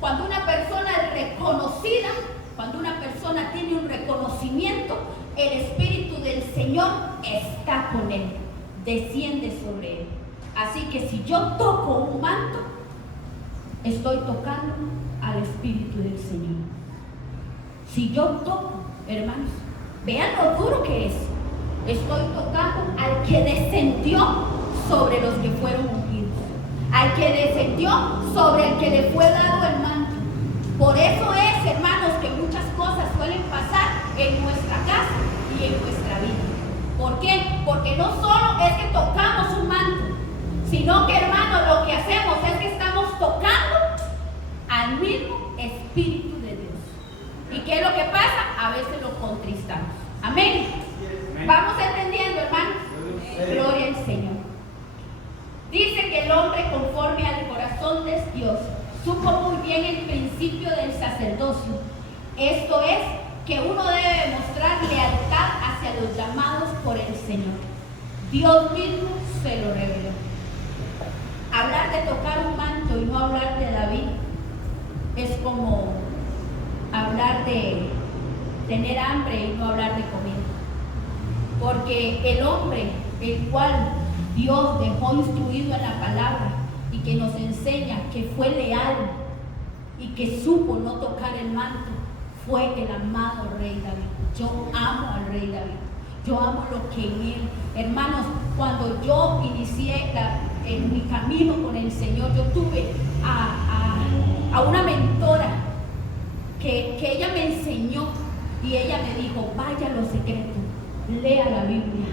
cuando una persona es reconocida, cuando una persona tiene un reconocimiento, el Espíritu del Señor está con él, desciende sobre él. Así que si yo toco un manto, estoy tocando al Espíritu del Señor. Si yo toco, hermanos, vean lo duro que es. Estoy tocando al que descendió sobre los que fueron ungidos, al que descendió sobre el que le fue dado el manto. Por eso es, hermanos, que muchas cosas suelen pasar en nuestra casa y en nuestra vida. ¿Por qué? Porque no solo es que tocamos un manto, sino que, hermanos, lo que hacemos es que estamos tocando al mismo Espíritu de Dios. ¿Y qué es lo que pasa? A veces lo contristamos. Amén. ¿Vamos entendiendo, hermanos? Gloria al Señor. Dice que el hombre, conforme al corazón de Dios, supo muy bien el principio del sacerdocio. Esto es, que uno debe mostrar lealtad hacia los llamados por el Señor. Dios mismo se lo reveló. Hablar de tocar un manto y no hablar de David es como hablar de tener hambre y no hablar de comida. Porque el hombre, el cual Dios dejó instruido en la palabra y que nos enseña que fue leal y que supo no tocar el manto, fue el amado rey David. Yo amo al rey David. Yo amo lo que en él, hermanos, cuando yo inicié en mi camino con el Señor, yo tuve a una mentora que ella me enseñó y ella me dijo: vaya a lo secreto, lea la Biblia,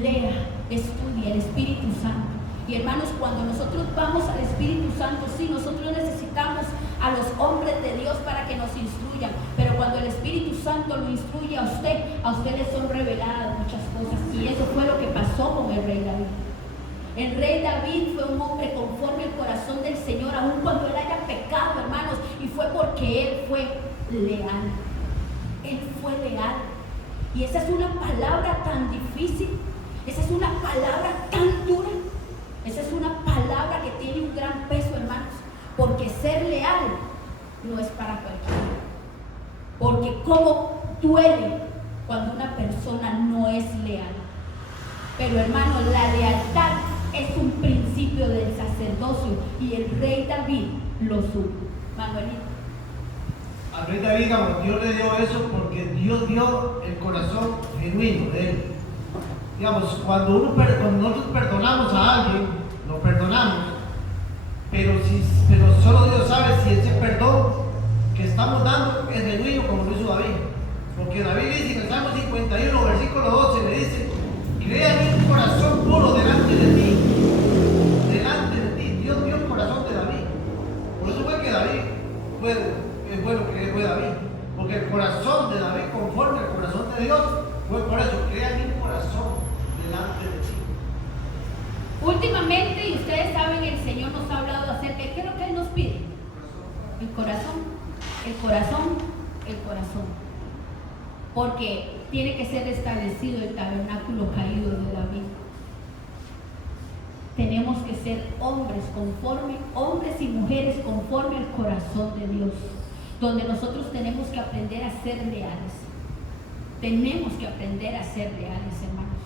lea, estudia el Espíritu Santo. Y hermanos, cuando nosotros vamos al Espíritu Santo, sí, nosotros necesitamos a los hombres de Dios para que nos instruyan, pero cuando el Espíritu Santo lo instruye a usted le son reveladas muchas cosas. Y eso fue lo que pasó con el rey David. El rey David fue un hombre conforme al corazón del Señor, aun cuando él haya pecado, hermanos, y fue porque él fue leal. Él fue leal. Y esa es una palabra tan difícil, esa es una palabra tan dura, esa es una palabra que tiene un gran peso, hermanos, porque ser leal no es para cualquiera. Porque cómo duele cuando una persona no es leal. Pero, hermanos, la lealtad es un principio del sacerdocio y el rey David lo supo. Manuelito. Al rey David, Dios le dio eso porque Dios vio el corazón genuino de él. Digamos, cuando nosotros perdonamos a alguien, lo perdonamos, pero solo Dios sabe si ese perdón que estamos dando es genuino, como lo hizo David. Porque David dice en el Salmo 51, versículo 12, le dice: crea en un corazón puro delante de ti. Delante de ti. Dios vio el corazón de David. Por eso fue que David fue lo que fue David. Porque el corazón de David, conforme al corazón de Dios, fue por eso: crea en un corazón delante de ti. Últimamente, y ustedes saben, el Señor nos ha hablado acerca de qué es lo que Él nos pide. El corazón, el corazón, el corazón. Porque tiene que ser establecido el tabernáculo caído de David. Tenemos que ser hombres y mujeres conforme al corazón de Dios. donde nosotros tenemos que aprender a ser leales. Tenemos que aprender a ser leales, hermanos.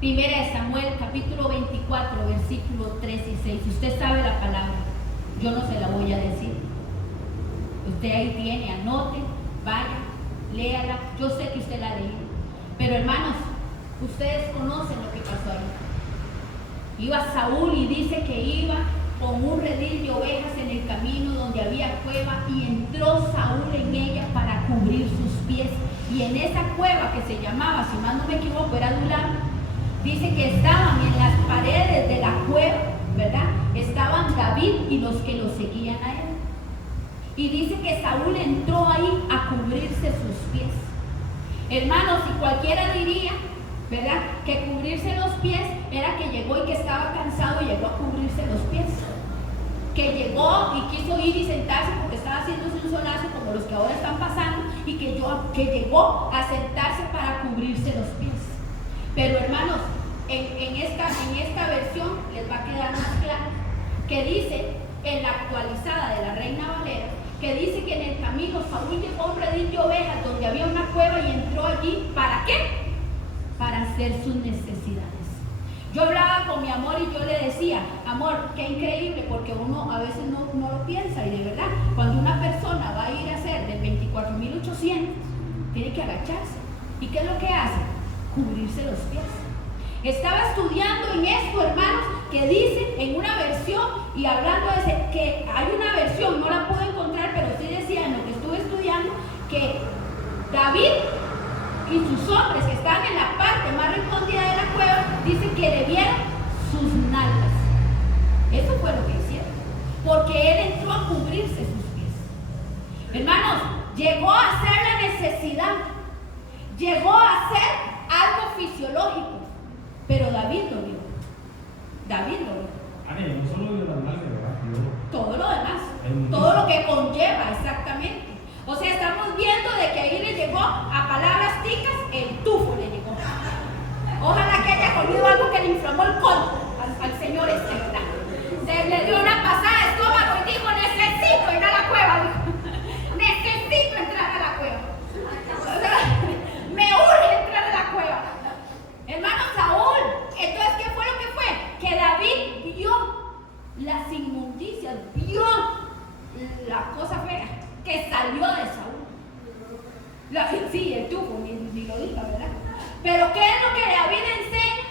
Primera de Samuel, capítulo 24, versículos 3 y 6. Usted sabe la palabra, yo no se la voy a decir. Usted ahí tiene, anote, vaya, léala. Yo sé que usted la ha leído. Pero hermanos, ustedes conocen lo que pasó ahí. Iba Saúl y dice que iba con un redil de ovejas en el camino donde había cueva, y entró Saúl en ella para cubrir sus pies. Y en esa cueva, que se llamaba, si más no me equivoco, era Adulam, dice que estaban en las paredes de la cueva, ¿verdad? Estaban David y los que lo seguían a él. Y dice que Saúl entró ahí a cubrirse sus pies. Hermanos, si cualquiera diría, ¿verdad?, que cubrirse los pies era que llegó y que estaba cansado y llegó a cubrirse los pies. Que llegó y quiso ir y sentarse porque estaba haciéndose un solazo como los que ahora están pasando, y que llegó a sentarse para cubrirse los pies. Pero hermanos, en esta versión les va a quedar más claro, que dice, en la actualizada de la Reina Valera, que dice que en el camino Saúl llegó a un redil de ovejas donde había una cueva y entró allí, ¿para qué? Para hacer sus necesidades. Yo hablaba con mi amor y yo le decía, amor, qué increíble, porque uno a veces no lo piensa, y de verdad, cuando una persona va a ir a hacer del 24.800, tiene que agacharse. ¿Y qué es lo que hace? Cubrirse los pies. Estaba estudiando en esto, hermanos, que dice en una versión, y hablando de ese, que hay una versión, no la pude encontrar, pero sí decía en lo que estuve estudiando, que David y sus hombres que estaban en la parte más recóndita de la cueva, dice que le vieron sus nalgas. Eso fue lo que hicieron, porque él entró a cubrirse sus pies. Hermanos, llegó a hacer la necesidad, llegó a hacer algo fisiológico, pero David lo vio. David lo vio. Ani, no solo vio las nalgas, ¿verdad? Todo lo demás, todo lo que conlleva, exactamente. O sea, estamos viendo de que ahí le llegó, a palabras ticas, el tufo le llegó. Ojalá que haya comido algo que le inflamó el colon al señor este, ¿verdad? Se le dio una pasada de estómago y dijo, necesito ir a la cueva, dijo. Necesito entrar a la cueva. Me urge entrar a la cueva. Hermano Saúl, entonces, ¿qué fue lo que fue? Que David vio las inmundicias, vio la cosa fea que salió de Saúl. Sí, el tufo, ni lo diga, ¿verdad? Pero ¿qué es lo que David enseña?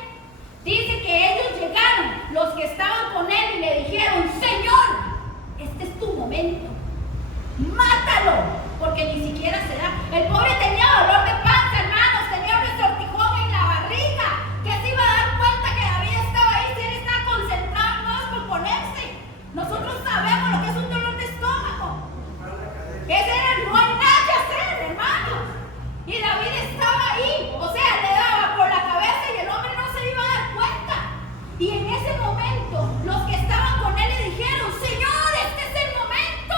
Dice que ellos llegaron, los que estaban con él, y le dijeron, Señor, este es tu momento, mátalo, porque ni siquiera se da. El pobre tenía dolor de panza, hermanos, tenía un resortijón en la barriga. ¿Qué se iba a dar cuenta que David estaba ahí si él estaba concentrado en no descomponerse? Nosotros sabemos lo que es un dolor de estómago. Ese era, no hay nada que hacer, hermanos. Y David estaba ahí, o sea, le daba por la cabeza y el hombre no se iba a dar cuenta. Y en ese momento, los que estaban con él le dijeron, Señor, este es el momento,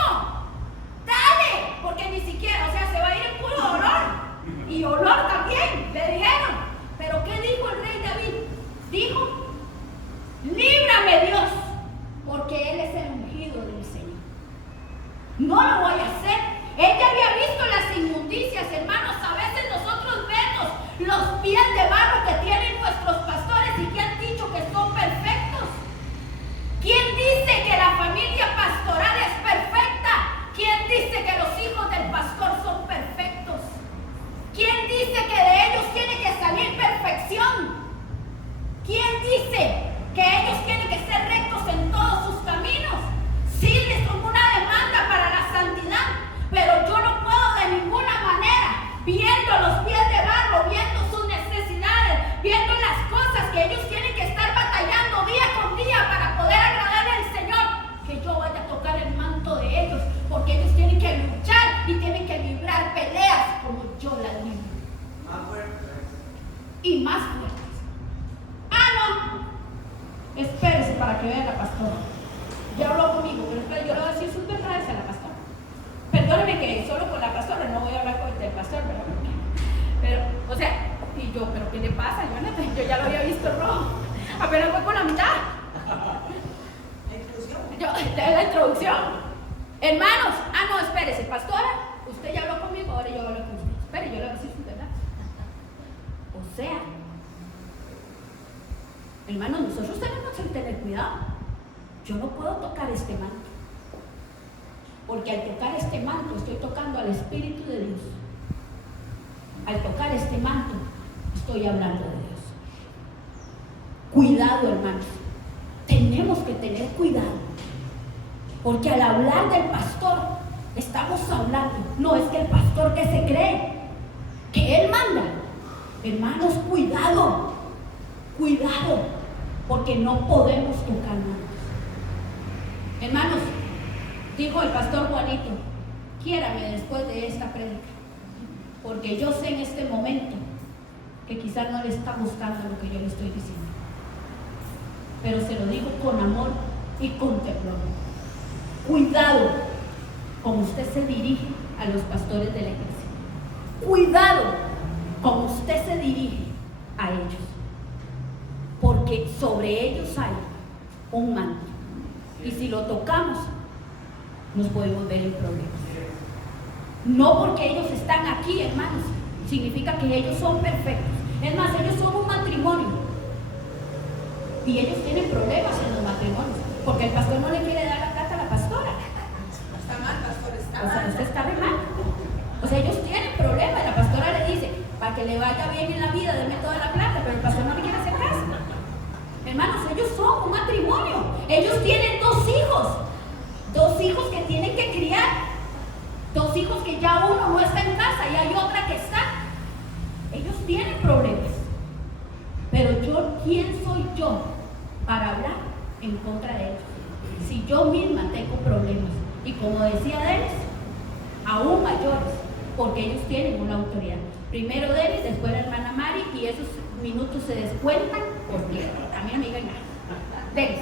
dale, porque ni siquiera, o sea, se va a ir en puro dolor. Y olor también, le dijeron. Pero ¿qué dijo el rey David? Dijo, líbrame Dios, porque él es el ungido del Señor. No lo voy a hacer. Él ya había visto las inmundicias, hermanos. A veces nosotros vemos los pies de barro que tienen nuestros pastores y que han dicho que son perfectos. ¿Quién dice que la familia pastoral es perfecta? ¿Quién dice que los hijos del pastor son perfectos? ¿Quién dice que de ellos tiene que salir perfección? ¿Quién dice que ellos tienen que ser rectos en todos sus caminos? Sí, les pongo una demanda para la santidad, pero yo no puedo de ninguna manera, viendo los pies de barro, viendo sus necesidades, viendo las cosas que ellos tienen que estar batallando día con día para poder agradarle al Señor, que yo vaya a tocar el manto de ellos, porque ellos tienen que luchar y tienen que librar peleas como yo las libro. Más fuertes. Y más fuertes. No. Espérese para que vea la pastora. Ya habló conmigo, pero espera, yo le voy a decir sus verdades a la pastora. Perdóneme que solo con la pastora, no voy a hablar con el pastor, ¿verdad? Pero, o sea, y yo, ¿pero qué le pasa, Jonathan? Yo ya lo había visto rojo. Apenas voy con la mitad. La inclusión. Yo, es la introducción. Hermanos, no, espérese, pastora, usted ya habló conmigo, ahora yo hablo con usted. Espere, yo le voy a decir su verdad. O sea, hermanos, nosotros tenemos que tener cuidado. Yo no puedo tocar este manto, porque al tocar este manto estoy tocando al Espíritu de Dios. Al tocar este manto estoy hablando de Dios. Cuidado, hermanos, tenemos que tener cuidado, porque al hablar del pastor estamos hablando, no es que el pastor que se cree que él manda. Hermanos, cuidado, cuidado, porque no podemos tocar mantos. Hermanos, dijo el pastor Juanito, quiérame después de esta prédica, porque yo sé en este momento que quizás no le está gustando lo que yo le estoy diciendo, pero se lo digo con amor y con temor. Cuidado como usted se dirige a los pastores de la iglesia. Cuidado como usted se dirige a ellos, porque sobre ellos hay un manto, y si lo tocamos nos podemos ver en problemas. No porque ellos están aquí, hermanos, significa que ellos son perfectos. Es más, ellos son un matrimonio y ellos tienen problemas en los matrimonios, porque el pastor no le quiere dar la plata a la pastora. Está mal, pastor, está O sea, mal. usted está re mal. O sea, ellos tienen problemas. La pastora le dice, para que le vaya bien en la vida, denme toda la plata, pero el pastor no le quiere hacer caso. Hermanos, ellos son un matrimonio. Ellos tienen dos hijos que tienen que criar, dos hijos que ya uno no está en casa y hay otra que está. Ellos tienen problemas. Pero ¿quién soy yo para hablar en contra de ellos? Si yo misma tengo problemas, y como decía Denis, aún mayores, porque ellos tienen una autoridad. Primero Denis, después la hermana Mari, y esos minutos se descuentan porque a mí no me digan nada. Denis.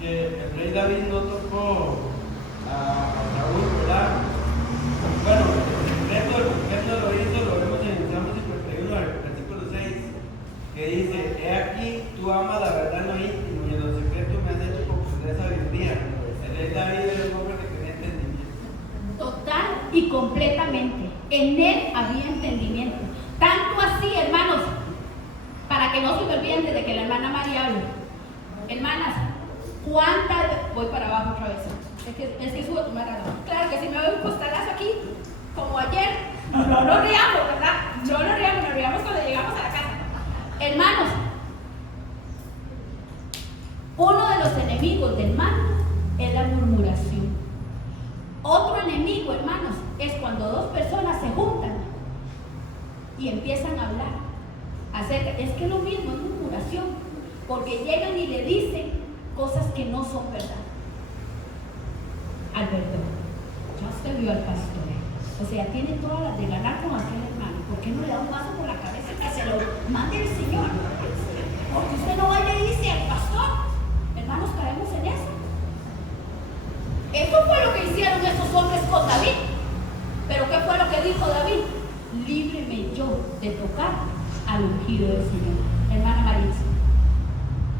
Que el rey David no tocó a Saúl, ¿verdad? Bueno, esto lo hizo, lo vemos en el Salmo 51, versículo 6, que dice: he aquí, tú amas la verdad en lo íntimo y en lo secreto me has hecho comprender sabiduría. El rey David era un hombre que tenía entendimiento. Total y completamente. En él había entendimiento. Tanto así, hermanos, para que no se me olviden desde que la hermana María hable. Hermanas, ¿cuántas? Voy para abajo otra vez. Es que subo a tomar agua. Claro que si me doy un costalazo aquí, como ayer, no riamos, ¿verdad? No riamos, nos riamos cuando llegamos a la casa. Hermanos, uno de los enemigos del mal es la murmuración. Otro enemigo, hermanos, es cuando dos personas se juntan y empiezan a hablar acerca, es que lo mismo es murmuración, porque llegan y le dicen cosas que no son verdad. Alberto, ya usted vio al pastor, o sea, tiene todas las de ganar con aquel hermano. ¿Por qué no le da un paso por la cabeza que se lo mande el Señor? Porque usted no vaya y dice al pastor. Hermanos, caemos en eso. Eso fue lo que hicieron esos hombres con David. Pero ¿qué fue lo que dijo David? Líbreme yo de tocar al ungido del Señor. Hermana Maritza.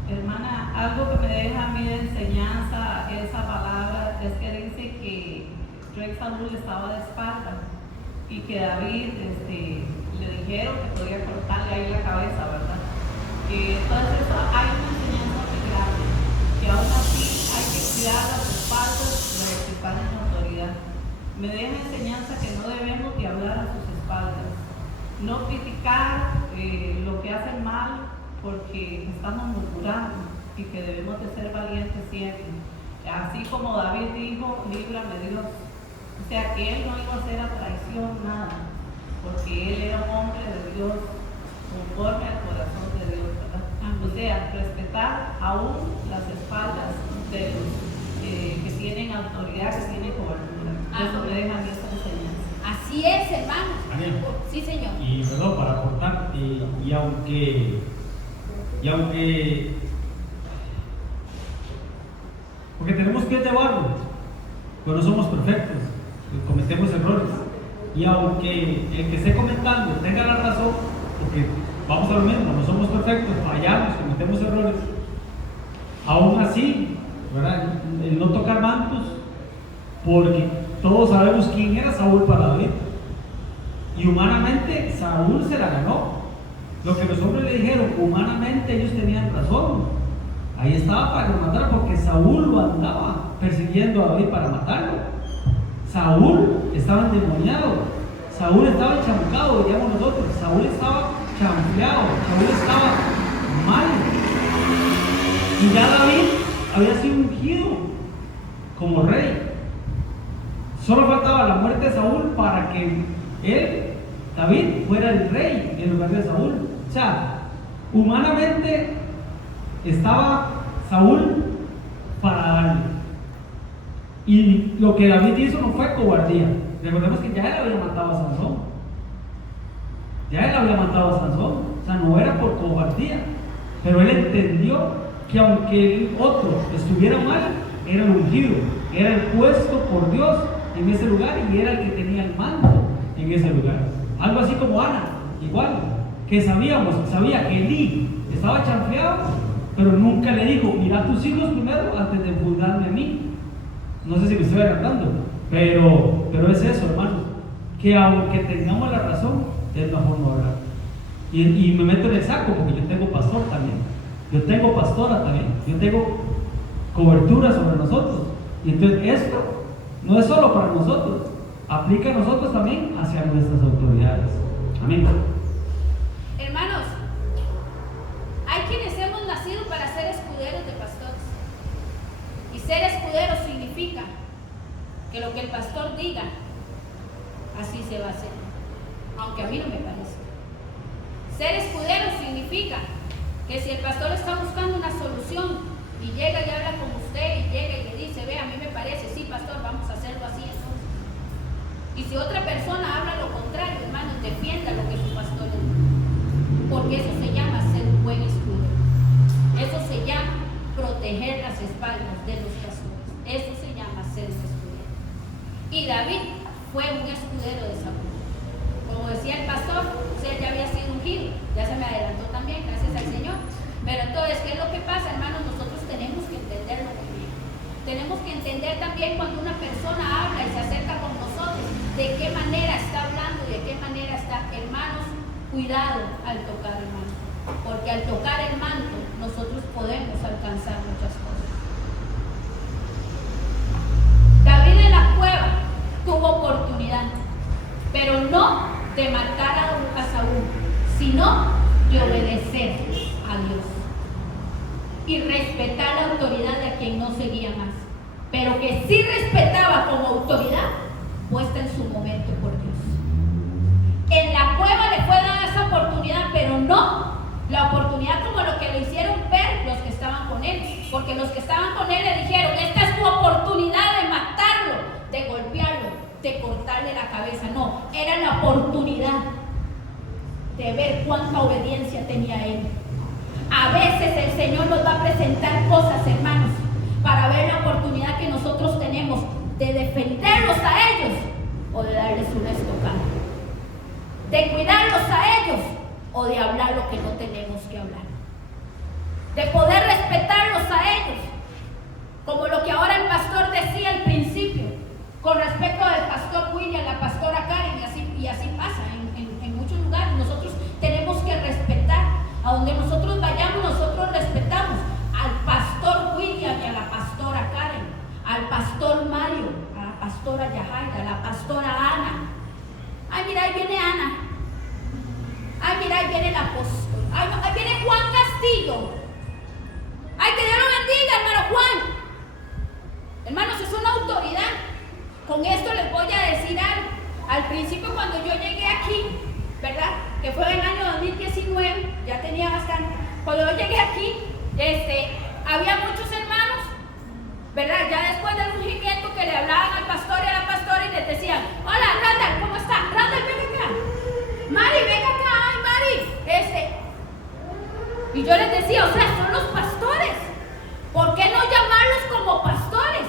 Hermana, algo que me deja a mí de enseñanza esa palabra es que dice que rey Saúl estaba de espalda y que David le dijeron que podía cortarle ahí la cabeza, ¿verdad? Entonces hay una enseñanza muy grande, que aún así hay que cuidar las espaldas de los que están en autoridad. Me deja enseñanza que no debemos de hablar a sus espaldas, no criticar lo que hacen mal, porque estamos murmurando, y que debemos de ser valientes siempre. Así como David dijo, líbrame Dios. O sea, que él no iba a hacer a traición nada, porque él era un hombre de Dios, conforme al corazón de Dios, ¿verdad? O sea, respetar aún las espaldas de los que tienen autoridad, que tienen cobertura. Eso me deja a mí esta enseñanza. Así es, hermanos. Amén. Sí, Señor. Y perdón, para aportar, y aunque porque tenemos pies de barro, pero no somos perfectos, cometemos errores, y aunque el que esté comentando tenga la razón, porque vamos a lo mismo, no somos perfectos, fallamos, cometemos errores, aún así ¿verdad? El no tocar mantos, porque todos sabemos quién era Saúl para David. Y humanamente Saúl se la ganó. Lo que los hombres le dijeron, humanamente ellos tenían razón. Ahí estaba para que lo matara, porque Saúl lo andaba persiguiendo a David para matarlo. Saúl estaba endemoniado. Saúl estaba chamucado, diríamos nosotros. Saúl estaba chanfleado. Saúl estaba mal. Y ya David había sido ungido como rey. Solo faltaba la muerte de Saúl para que él, David, fuera el rey en lugar de Saúl. O sea, humanamente estaba Saúl para darle. Y lo que David hizo no fue cobardía. Recordemos que ya él había matado a Sansón. Ya él había matado a Sansón. O sea, no era por cobardía. Pero él entendió que aunque el otro estuviera mal, era el ungido, era el puesto por Dios en ese lugar y era el que tenía el mando en ese lugar. Algo así como Ana, igual, que sabía que Elí estaba chanfleado, pero nunca le dijo, mira a tus hijos primero antes de juzgarme a mí. No sé si me estoy agarrando, pero es eso, hermanos, que aunque tengamos la razón, es mejor no hablar. Y me meto en el saco porque yo tengo pastor también, yo tengo pastora también, yo tengo cobertura sobre nosotros. Y entonces esto no es solo para nosotros, aplica a nosotros también hacia nuestras autoridades. Amén. Hermanos, hay quienes hemos nacido para ser escuderos de pastores. Y ser escudero significa que lo que el pastor diga, así se va a hacer. Aunque a mí no me parece. Ser escudero significa que si el pastor está buscando una solución y llega y habla con usted y llega y le dice, ve, a mí me parece, sí, pastor, vamos a hacerlo así entonces. Y si otra persona habla lo contrario, hermanos, defienda lo que su pastor le dice. Porque eso se llama ser un buen escudero. Eso se llama proteger las espaldas de los pastores. Eso se llama ser un escudero. Y David fue un escudero de Saúl. Como decía el pastor, o sea, ya había sido ungido. Ya se me adelantó también, gracias al Señor. Pero entonces, ¿qué es lo que pasa, hermanos? Nosotros tenemos que entenderlo muy bien. Tenemos que entender también cuando una persona habla y se acerca con nosotros, de qué manera está hablando y de qué manera está. Hermanos, cuidado al tocar el manto. Porque al tocar el manto, nosotros podemos alcanzar muchas cosas. David en la cueva tuvo oportunidad, pero no de matar a Saúl, sino de obedecer a Dios y respetar la autoridad de quien no seguía más, pero que sí respetaba como autoridad puesta en su momento por Dios. En la cueva le fue dada esa oportunidad, pero no la oportunidad como lo que le hicieron ver los que estaban con él, porque los que estaban con él le dijeron, esta es tu oportunidad de matarlo, de golpearlo, de cortarle la cabeza. No, era la oportunidad de ver cuánta obediencia tenía él. A veces el Señor nos va a presentar cosas, hermanos, para ver la oportunidad que nosotros tenemos de defenderlos a ellos o de darles una estocada, de cuidarlos a ellos o de hablar lo que no tenemos que hablar, de poder respetarlos a ellos, como lo que ahora el pastor decía al principio con respecto al pastor William, la pastora Karen, y así pasa en muchos lugares. Nosotros tenemos que respetar. A donde nosotros vayamos, nosotros respetamos al pastor William y a la pastora Karen, al pastor Mario, a la pastora Yajaira, a la pastora Ana. Ay, mira, ahí viene Ana. Ay, mira, ahí viene el apóstol. Ay, ahí viene Juan Castillo. Ay, que Dios lo bendiga, hermano Juan. Hermanos, es una autoridad. Con esto les voy a decir algo. Al principio, cuando yo llegué aquí, ¿verdad? Que fue en el año 2019, ya tenía bastante. Cuando yo llegué aquí, había muchos hermanos, ¿verdad? Ya después del ungimiento que le hablaban al pastor y a la pastora y les decían, hola, Randall, ¿cómo está? Randall, ven acá. Mari, ven acá, ay, Mari. Y yo les decía, o sea, son los pastores. ¿Por qué no llamarlos como pastores?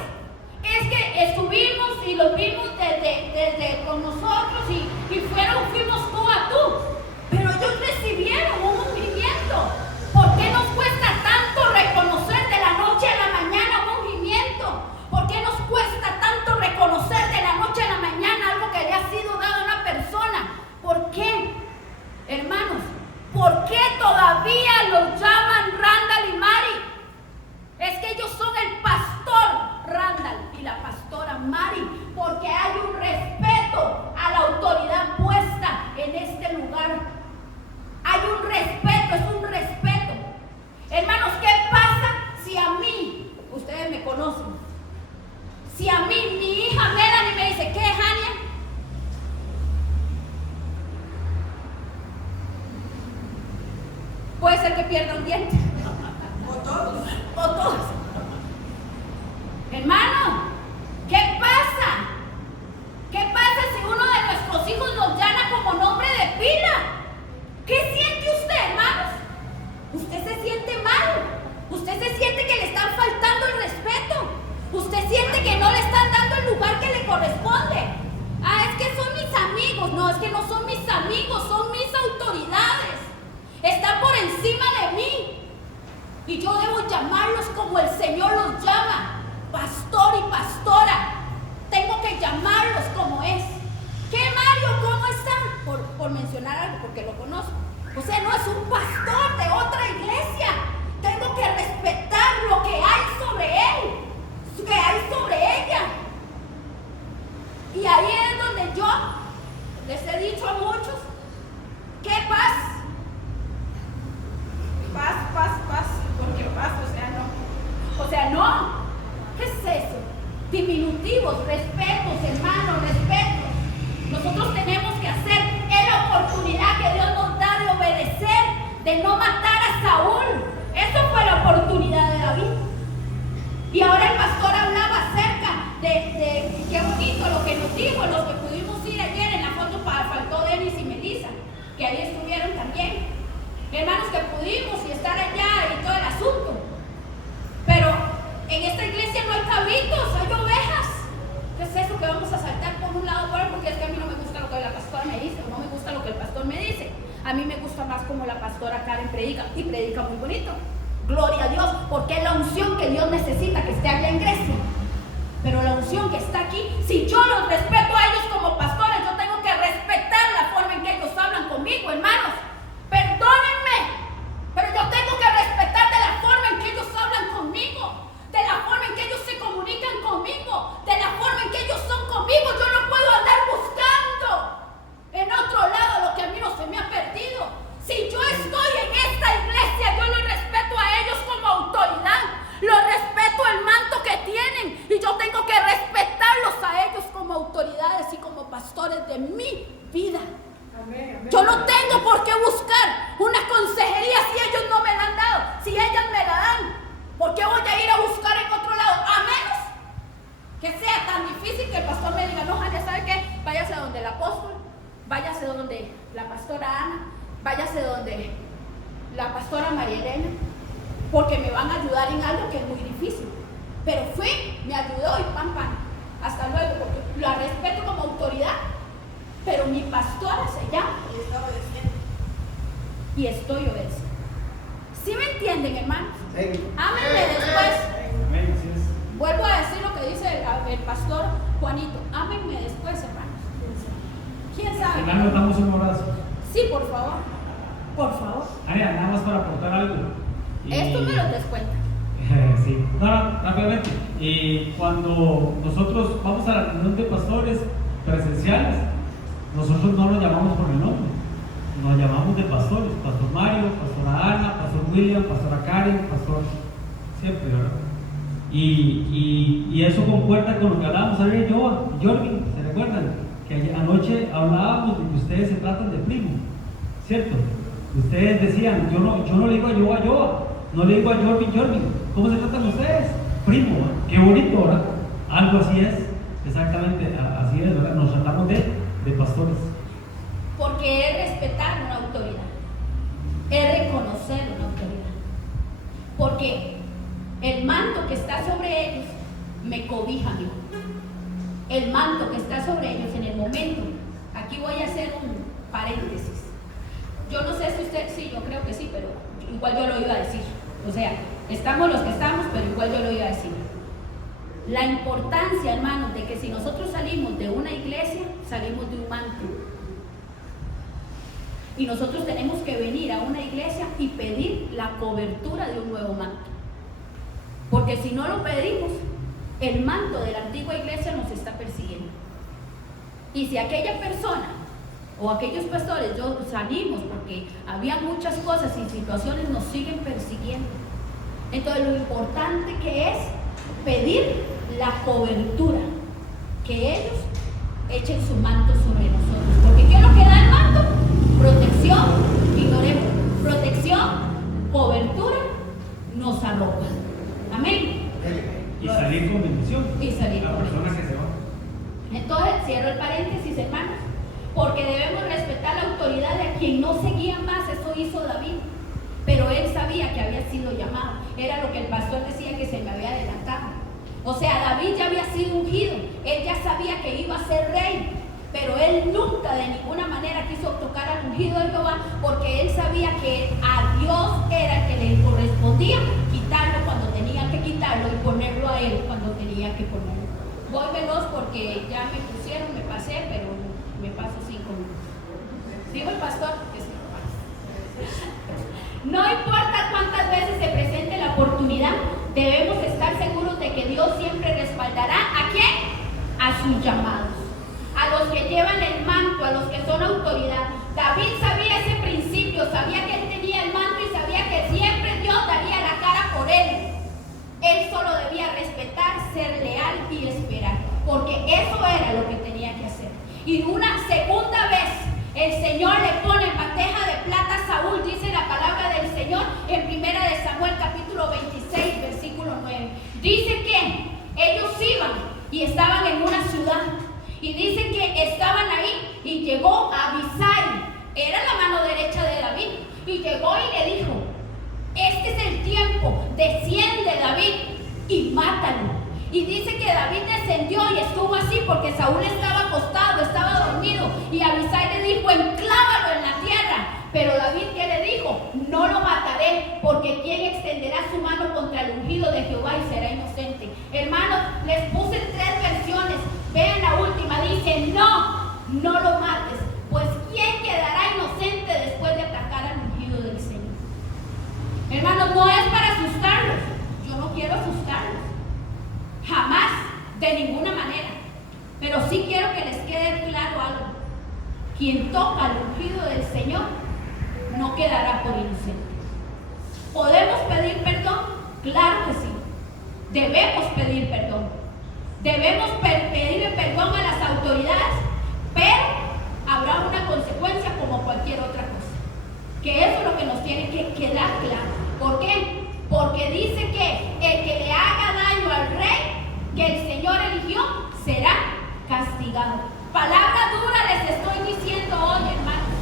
Es que estuvimos y los vimos desde con nosotros y fuimos tú a tú. Pero ellos recibieron un ungimiento. ¿Por qué nos cuesta tanto reconocer de la noche a la mañana un ungimiento? ser que pierda un diente. O todos. O todos. Hermano, ¿qué pasa? ¿Qué pasa si uno de nuestros hijos nos llama como nombre de pila? ¿Qué siente usted, hermanos? Usted se siente mal. Usted se siente que le están faltando el respeto. Usted siente que no le están dando el lugar que le corresponde. Ah, es que son mis amigos. No, es que no son mis amigos, son mis autoridades. Están por encima de mí. Y yo debo llamarlos como el Señor los llama. Pastor y pastora. Tengo que llamarlos como es. ¿Qué, Mario? ¿Cómo están? Por mencionar algo, porque lo conozco. O sea, no es un pastor de otra iglesia. Tengo que respetar lo que hay sobre él, que hay sobre ella. Y ahí es donde yo les he dicho a muchos, ¿qué paz? Paz, porque paz, o sea, no. ¿Qué es eso? Diminutivos, respetos, hermanos, respetos. Nosotros tenemos que hacer la oportunidad que Dios nos da de obedecer, de no matar a Saúl. Eso fue la oportunidad de David. Y ahora el pastor hablaba acerca de qué bonito lo que nos dijo, los que pudimos ir ayer en la foto, faltó Denis y Melissa, que ahí estuvieron también. Hermanos, que pudimos y estar allá y todo el asunto. Pero en esta iglesia no hay cabritos, hay ovejas. ¿Qué es eso que vamos a saltar por un lado por otro? Porque es que a mí no me gusta lo que la pastora me dice, o no me gusta lo que el pastor me dice. A mí me gusta más como la pastora Karen predica, y predica muy bonito. Gloria a Dios, porque es la unción que Dios necesita que esté allá en Grecia. Pero la unción que está aquí, si yo los respeto a ellos como pastores, yo tengo que respetar la forma en que ellos hablan conmigo, hermanos. Perdónenme, pero yo tengo que respetar de la forma en que ellos hablan conmigo, de la forma en que ellos se comunican conmigo, de la forma en que ellos son conmigo. Yo no puedo andar buscando en otro lado lo que a mí no se me ha perdido. Si yo estoy en esta iglesia, yo los respeto a ellos como autoridad, los respeto el manto que tienen, y yo tengo que respetarlos a ellos como autoridades y como pastores de mi vida. Yo no tengo por qué buscar una consejería si ellos no me la han dado, si ellas me la dan. ¿Por qué voy a ir a buscar en otro lado? A menos que sea tan difícil que el pastor me diga, no, Jania, ¿sabe qué? Váyase donde el apóstol, váyase donde la pastora Ana, váyase donde la pastora María Elena, porque me van a ayudar en algo que es muy difícil. Pero fui, me ayudó y pam, pam. Hasta luego, porque la respeto como autoridad, pero mi pastora se llama Y está obedeciendo. y estoy obedeciendo. ¿Sí me entienden, hermanos? Sí. Ámenme después. Amén, así es. Vuelvo a decir lo que dice el pastor Juanito. Ámenme después, hermanos. ¿Quién sabe? Final nos damos un abrazo. Sí, por favor. Por favor. Aria, nada más para aportar algo. Esto me lo descuenta. Sí, no, rápidamente. Y cuando nosotros vamos a la reunión de pastores presenciales, nosotros no nos llamamos por el nombre, nos llamamos de pastores: Pastor Mario, Pastora Ana, Pastor William, Pastora Karen, Pastor siempre, ¿verdad? Y eso concuerda con lo que hablábamos ayer, Jordi, ¿se recuerdan? Que anoche hablábamos de que ustedes se tratan de primo, ¿cierto? Ustedes decían, yo no le digo a Joa, no le digo a Jordi, ¿cómo se tratan ustedes? Primo, ¿verdad? Qué bonito, ¿verdad? Algo así es, exactamente, así es, ¿verdad? Nos tratamos de pastores. Porque es respetar una autoridad, es reconocer una autoridad. Porque el manto que está sobre ellos me cobija a mí. El manto que está sobre ellos en el momento. Aquí voy a hacer un paréntesis. Yo no sé si usted, sí, yo creo que sí, pero igual yo lo iba a decir. O sea, estamos los que estamos, pero igual yo lo iba a decir. La importancia, hermanos, de que si nosotros salimos de una iglesia, salimos de un manto. Y nosotros tenemos que venir a una iglesia y pedir la cobertura de un nuevo manto. Porque si no lo pedimos, el manto de la antigua iglesia nos está persiguiendo. Y si aquella persona o aquellos pastores, yo salimos porque había muchas cosas y situaciones nos siguen persiguiendo. Entonces lo importante que es pedir la cobertura, que ellos echen su manto sobre nosotros. Porque ¿qué es lo que da el manto? Protección, ignoremos, protección, cobertura nos arropa. Amén. Y salir con bendición. Y salir la con persona bendición. que se va. Entonces, cierro el paréntesis, hermanos, porque debemos respetar la autoridad de a quien no seguía más. Eso hizo David, pero él sabía que había sido llamado. Era lo que el pastor decía, que se me había adelantado. O sea, David ya había sido ungido, él ya sabía que iba a ser rey, pero él nunca de ninguna manera quiso tocar al ungido de Jehová, porque él sabía que a Dios era el que le correspondía quitarlo cuando tenía que quitarlo y ponerlo a él cuando tenía que ponerlo. Voy veloz porque ya me pusieron, me pasé, pero me paso 5 minutos. ¿Sigo el pastor? Que sí. No importa cuántas veces se presente la oportunidad, debemos estar seguros de que Dios siempre respaldará ¿a quién? A sus llamados, a los que llevan el manto, a los que son autoridad. David sabía ese principio, sabía que él tenía el manto y sabía que siempre Dios daría la cara por él. Él solo debía respetar, ser leal y esperar, porque eso era lo que tenía que hacer. Y una segunda vez el Señor le pone en bandeja de plata a Saúl, dice la palabra del Señor en 1 de Samuel capítulo 26 versículo 9. Dice que ellos iban y estaban en una ciudad, y dice que estaban ahí y llegó Abisai, era la mano derecha de David, y llegó y le dijo: este es el tiempo, desciende David y mátalo. Y dice que David descendió y estuvo así porque Saúl estaba acostado, estaba dormido, y Abisai le dijo: enclávalo en la tierra. Pero David, ¿qué le dijo? No lo mataré, porque ¿quién extenderá su mano contra el ungido de Jehová y será inocente? Hermanos, les puse 3 versiones. Vean la última, dice: no lo mates, pues ¿quién quedará inocente después de atacar al ungido del Señor? Hermanos, no es para asustarlos. Yo no quiero asustarlos, jamás, de ninguna manera. Pero sí quiero que les quede claro algo: quien toca al ungido del Señor no quedará por inocente. ¿Podemos pedir perdón? Claro que sí. Debemos pedir perdón. Debemos pedirle perdón a las autoridades, pero habrá una consecuencia como cualquier otra cosa. Que eso es lo que nos tiene que quedar claro. ¿Por qué? Porque dice que el que le haga daño al rey que el Señor eligió será castigado. Palabra dura les estoy diciendo hoy, hermanos.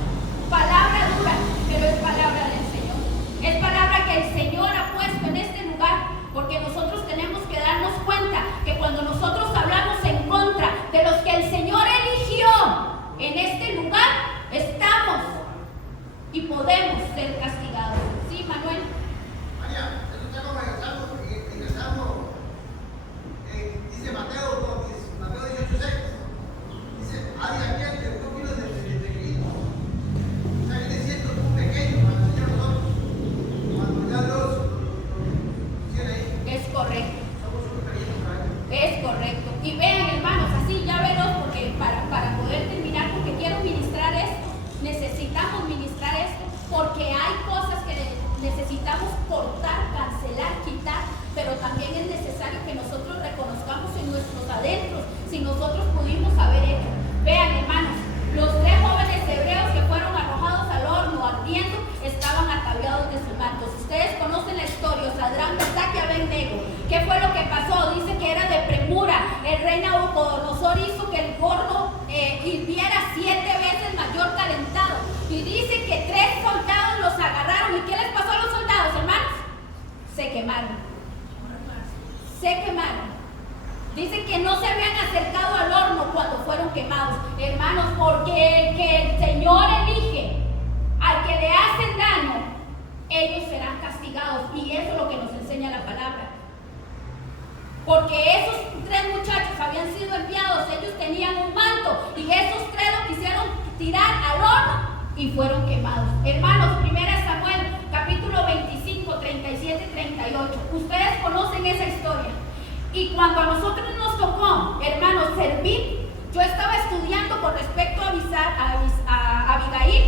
Palabra dura, pero es palabra del Señor. Es palabra que el Señor ha puesto en este lugar, porque nosotros tenemos que darnos cuenta que cuando nosotros hablamos en contra de los que el Señor eligió en este lugar, estamos y podemos ser castigados. ¿Sí, Manuel? María, eso está como ingresando, dice Mateo 18:6. Dice: hay aquel que no quiere de pequeñito. O sea, viene siendo un pequeño para el Señor nosotros. Cuando ya Dios nos tiene ahí. Es correcto. Somos unos pequeños para Él. Es correcto. Y vean, hermanos, así ya veros, porque para poder terminar, porque quiero ministrar esto, necesitamos ministrar esto, porque hay cosas que necesitamos cortar, cancelar, quitar, pero también es necesario que nosotros reconozcamos en nuestros adentros si nosotros pudimos haber hecho. Vean, hermanos, los 3 jóvenes hebreos que fueron arrojados al horno ardiendo estaban ataviados de sus mantos. Ustedes conocen la historia, Sadrach, Mesach y Abednego. ¿Qué fue lo que pasó? Dice que era de premura. El rey Nabucodonosor hizo que el horno hirviera 7 veces mayor calentado. Y dice que 3 soldados los agarraron. ¿Y qué les pasó a los soldados, hermanos? Se quemaron. Se quemaron. Dice que no se habían acercado al horno cuando fueron quemados. Hermanos, porque el que el Señor elige, al que le hacen daño, ellos serán castigados. Y eso es lo que nos enseña la palabra. Porque esos 3 muchachos habían sido enviados, ellos tenían un manto, y esos 3 lo quisieron tirar al horno y fueron quemados. Hermanos, 1 Samuel capítulo 25, 37, 38. Ustedes conocen esa historia. Y cuando a nosotros nos tocó, hermanos, servir, yo estaba estudiando con respecto a Abigail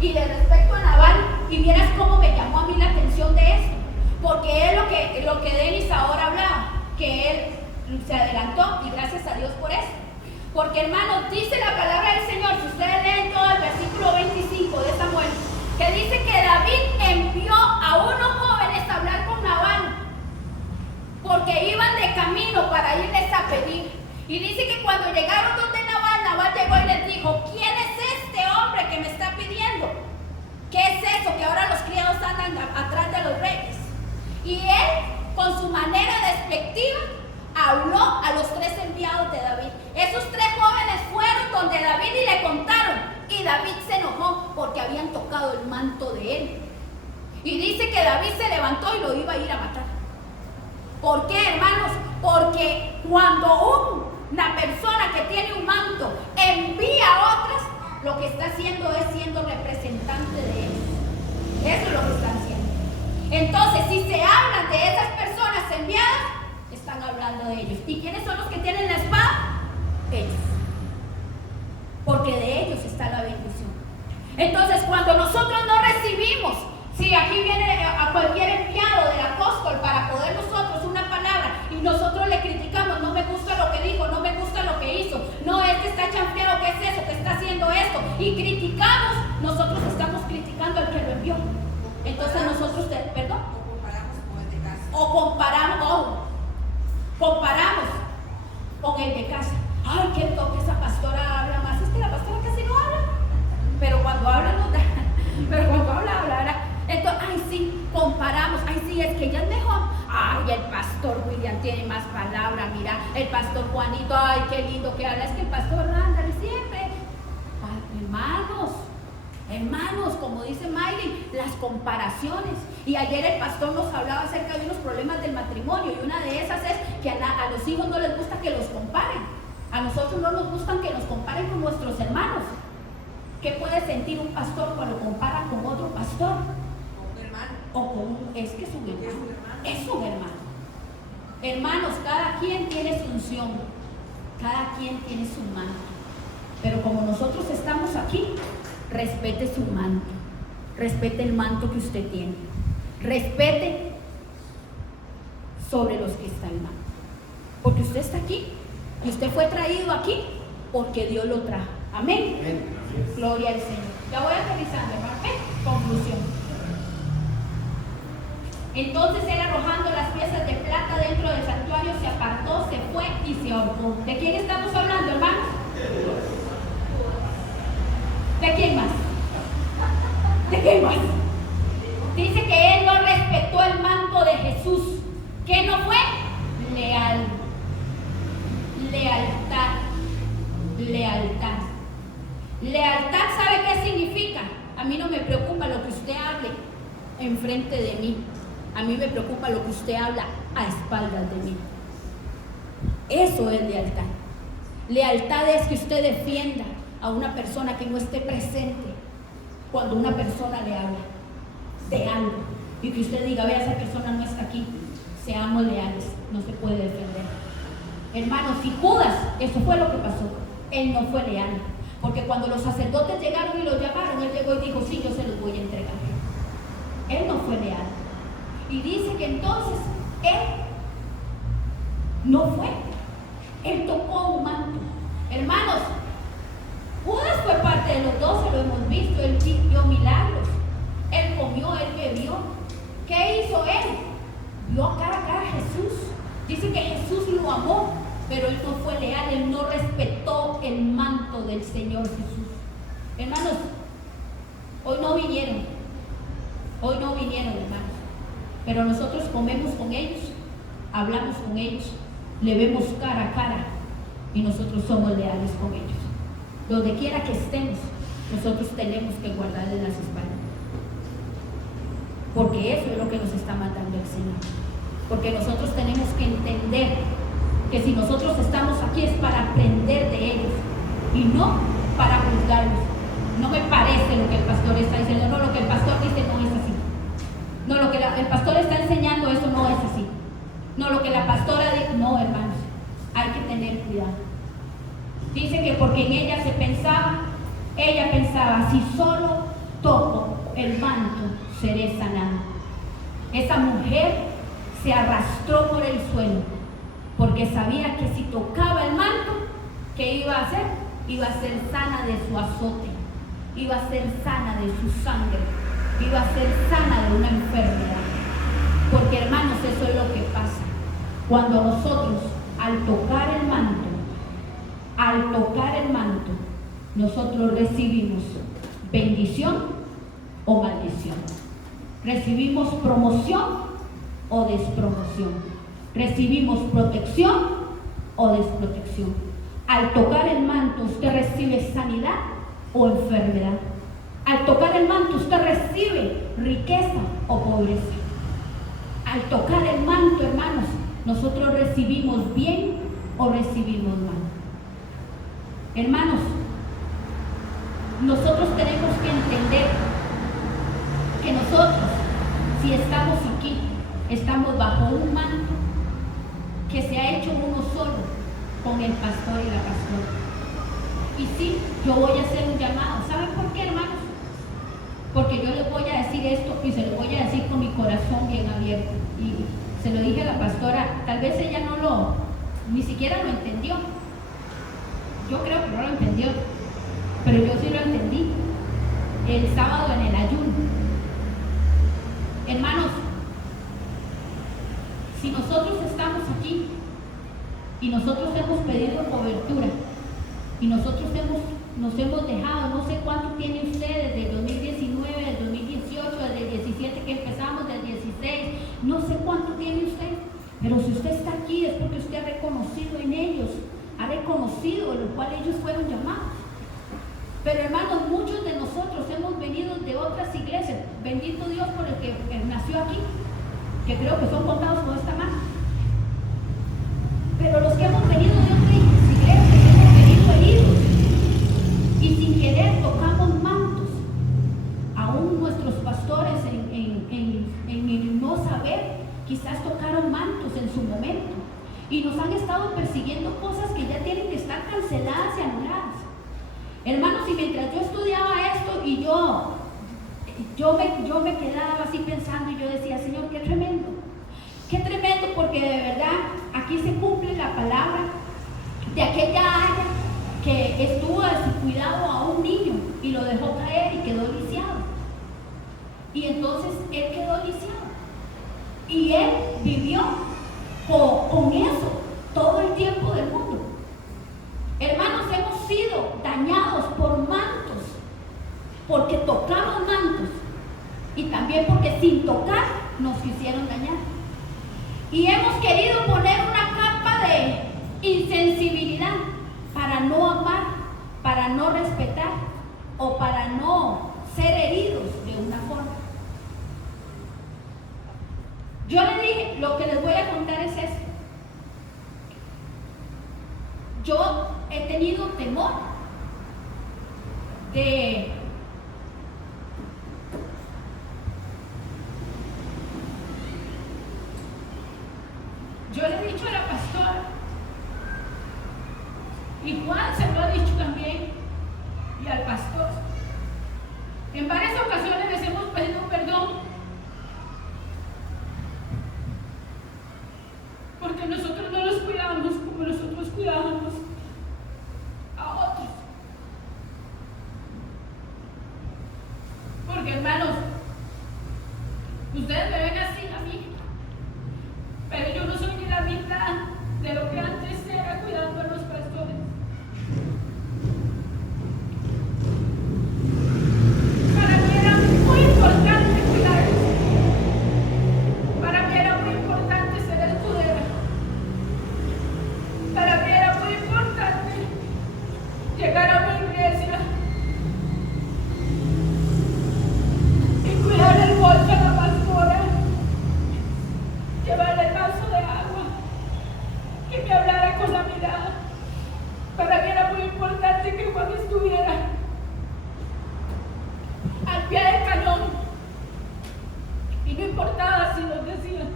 y de respecto a Nabal, y vieras cómo me llamó a mí la atención de esto, porque es lo que Denis ahora hablaba, que él se adelantó, y gracias a Dios por eso. Porque, hermanos, dice la palabra del Señor, si ustedes leen todo el versículo 25 de Samuel, que dice que David envió a uno camino para irles a pedir. Y dice que cuando llegaron donde Nabal, Nabal llegó y les dijo: ¿quién es este hombre que me está pidiendo? ¿Qué es eso? Que ahora los criados andan atrás de los reyes. Y él, con su manera despectiva, habló a los 3 enviados de David. Esos 3 jóvenes fueron donde David y le contaron. Y David se enojó porque habían tocado el manto de él. Y dice que David se levantó y lo iba a ir a matar. ¿Por qué, hermanos? Porque cuando una persona que tiene un manto envía a otras, lo que está haciendo es siendo representante de él. Eso es lo que están haciendo. Entonces, si se hablan de esas personas enviadas, están hablando de ellos. ¿Y quiénes son los que tienen la espada? Ellos. Porque de ellos está la bendición. Entonces, cuando nosotros no recibimos, si aquí viene a cualquier enviado del apóstol para poder nosotros una palabra y nosotros le criticamos: no me gusta lo que dijo, no me gusta lo que hizo, no, este está chanfleado, ¿qué es eso? ¿Qué está haciendo esto? Y criticamos, nosotros estamos criticando al que lo envió. Entonces nosotros, perdón, comparamos con el de casa. Ay, qué toque, esa pastora habla más. Es que la pastora casi no habla, pero cuando habla nos da, pero cuando habla. Entonces, ay, sí, comparamos. Ay, sí, es que ella es mejor. Ay, el pastor William tiene más palabra. Mira, el pastor Juanito, ay, qué lindo que habla. Es que el pastor Randall siempre. Ay, hermanos, como dice Mayri, las comparaciones. Y ayer el pastor nos hablaba acerca de unos problemas del matrimonio, y una de esas es que a los hijos no les gusta que los comparen. A nosotros no nos gustan que nos comparen con nuestros hermanos. ¿Qué puede sentir un pastor cuando compara con otro pastor? O con es que es un hermano. Es un hermano. Hermanos, cada quien tiene su unción, cada quien tiene su manto. Pero como nosotros estamos aquí, respete su manto, respete el manto que usted tiene, respete sobre los que están en manto. Porque usted está aquí y usted fue traído aquí porque Dios lo trajo. Amén. Amén. Gloria al Señor. Ya voy aterrizando, hermano. Conclusión. Entonces él, arrojando las piezas de plata dentro del santuario, se apartó, se fue y se ahorcó. ¿De quién estamos hablando, hermanos? ¿De quién más? ¿De quién más? Dice que él no respetó el manto de Jesús. ¿Qué no fue? Leal. Lealtad. Lealtad. Lealtad, ¿sabe qué significa? A mí no me preocupa lo que usted hable enfrente de mí. A mí me preocupa lo que usted habla a espaldas de mí. Eso es lealtad. Lealtad es que usted defienda a una persona que no esté presente cuando una persona le habla de algo, y que usted diga: vea, esa persona no está aquí. Seamos leales, no se puede defender. Hermanos, si Judas, eso fue lo que pasó, él no fue leal, porque cuando los sacerdotes llegaron y lo llamaron, él llegó y dijo: sí, yo se los voy a entregar. Él no fue leal. Y dice que entonces él no fue, él tocó un manto. Hermanos, Judas fue parte de los 12, lo hemos visto. Él dio milagros, él comió, él bebió. ¿Qué hizo él? Vio cara a cara a Jesús. Dice que Jesús lo amó, pero él no fue leal, él no respetó el manto del Señor Jesús. Hermanos, hoy no vinieron, hermanos, pero nosotros comemos con ellos, hablamos con ellos, le vemos cara a cara, y nosotros somos leales con ellos. Donde quiera que estemos, nosotros tenemos que guardarle las espaldas, porque eso es lo que nos está mandando el Señor. Porque nosotros tenemos que entender que si nosotros estamos aquí es para aprender de ellos y no para juzgarlos. No me parece lo que el pastor está diciendo, no, lo que el pastor dice no es así. No, lo que el pastor está enseñando, eso no es así. No, lo que la pastora dice, no, hermanos, hay que tener cuidado. Dice que porque en ella pensaba, si solo toco el manto, seré sanada. Esa mujer se arrastró por el suelo, porque sabía que si tocaba el manto, ¿qué iba a hacer? Iba a ser sana de su azote, iba a ser sana de su sangre, iba a ser sana de una enfermedad. Porque, hermanos, eso es lo que pasa. cuando nosotros, al tocar el manto, nosotros recibimos bendición o maldición. Recibimos promoción o despromoción. Recibimos protección o desprotección. Al tocar el manto, usted recibe sanidad o enfermedad. Al tocar el manto, usted recibe riqueza o pobreza. Al tocar el manto, hermanos, nosotros recibimos bien o recibimos mal. Hermanos, nosotros tenemos que entender que nosotros, si estamos aquí, estamos bajo un manto que se ha hecho uno solo con el pastor y la pastora. Y sí, yo voy a hacer un llamado. ¿Saben por qué, hermanos? Porque yo les voy a decir esto y se lo voy a decir con mi corazón bien abierto. Y se lo dije a la pastora, tal vez ella ni siquiera lo entendió. Yo creo que no lo entendió, pero yo sí lo entendí. El sábado en el ayuno. Hermanos, si nosotros estamos aquí y nosotros hemos pedido cobertura y nosotros nos hemos dejado, no sé cuánto tiene usted desde el 2019, del 2018, desde el 17 que empezamos, del 16, no sé cuánto tiene usted, pero si usted está aquí es porque usted ha reconocido en ellos, ha reconocido en lo cual ellos fueron llamados. Pero hermanos, muchos de nosotros hemos venido de otras iglesias, bendito Dios por el que nació aquí, que creo que son contados con esta mano. Pero los que hemos venido de otras iglesias, hemos venido heridos y sin querer tocamos mantos. Aún nuestros pastores en el no saber, quizás tocaron mantos en su momento y nos han estado persiguiendo cosas que ya tienen que estar canceladas y anuladas. Hermanos, y mientras yo estudiaba esto y yo me quedaba así pensando y yo decía, Señor, qué tremendo, porque de verdad aquí se cumple la palabra de aquella área que estuvo a su cuidado a un niño y lo dejó caer y quedó lisiado. Y entonces él quedó lisiado y él vivió con eso todo el tiempo del mundo. Hermanos, hemos sido dañados por mantos, porque tocamos mantos y también porque sin tocar nos quisieron dañar. Y hemos querido poner una capa de insensibilidad para no amar, para no respetar o para no ser heridos de una forma. Yo le dije, lo que les voy a contar es esto. Yo he tenido temor de yo le he dicho a la pastora y Juan se lo ha dicho también y al pastor, en varias ocasiones les hemos pedido perdón porque nosotros no los cuidamos como nosotros cuidábamos a otros. Porque hermanos, ustedes me ven así a mí, pero yo no soy ni la mitad de lo que antes era cuidando a los pastores. Para mí era muy importante cuidarlos. Para mí era muy importante ser escudera. Para mí era muy importante llegar a mi iglesia y cuidar el bolso a la pastora, llevarle el vaso de agua, que me hablara con la mirada. Para mí era muy importante que cuando estuviera al pie del cañón, y no importaba si nos decían,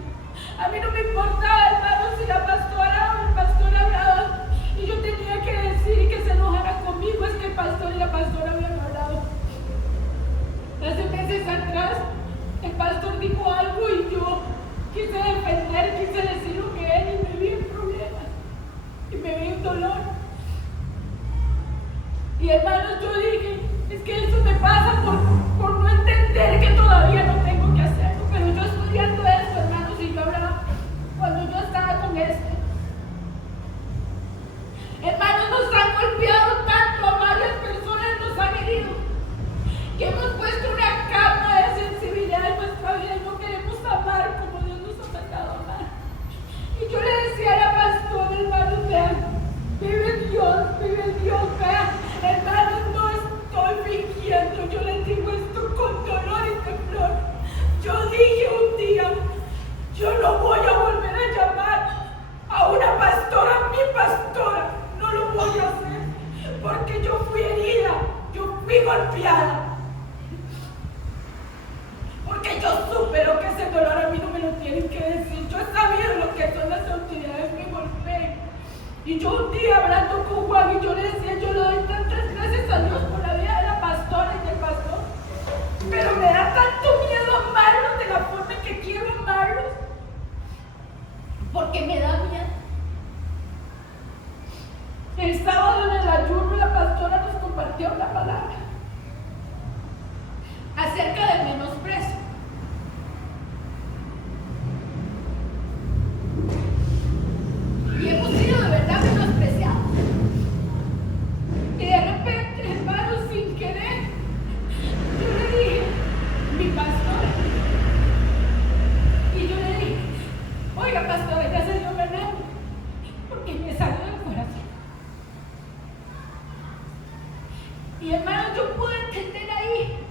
a mí no me importaba, hermano, si la pastora o el pastor hablaba y yo tenía que decir y que se enojaran conmigo, es que el pastor y la pastora habían hablado. Hace meses atrás el pastor dijo algo y yo quise defender, quise decir lo que él, y me vi en problemas y me vi en dolor. Y hermanos, yo dije, es que eso me pasa por no entender que todavía no tengo que hacerlo. Pero yo estudiando esto, hermanos, y yo hablaba, cuando yo estaba con él iglesia. Hermanos, nos han golpeado tanto, a varias personas nos han herido, que hemos puesto una capa de sensibilidad en nuestra vida y no queremos amar como Dios nos ha mandado a amar. Y yo le decía a la pastora, hermanos, vean, vive Dios, vean, hermanos, no estoy fingiendo, yo les digo esto con dolor y temblor. Yo dije un día, yo no voy a volver a llamar a una pastora mi pastora, no lo voy a hacer, porque yo fui herida, yo fui golpeada. Porque yo supe lo que es el dolor, a mí no me lo tienen que decir. Yo he sabido lo que son las autoridades que golpean. Y yo un día hablando con Juan y yo le decía, yo le doy tantas gracias a Dios por la vida de la pastora y del pastor, pero me da tanto miedo amarlos de la forma en que quiero amarlos, porque me da miedo. El sábado en el ayuno la pastora nos compartió una palabra acerca del menosprecio. Y hemos sido de verdad menospreciados. Y de repente, hermanos, sin querer, yo le dije, mi pastora, y yo le dije, oiga pastora, ya se dio veneno, porque me salió del corazón. Y hermanos, yo pude entender ahí.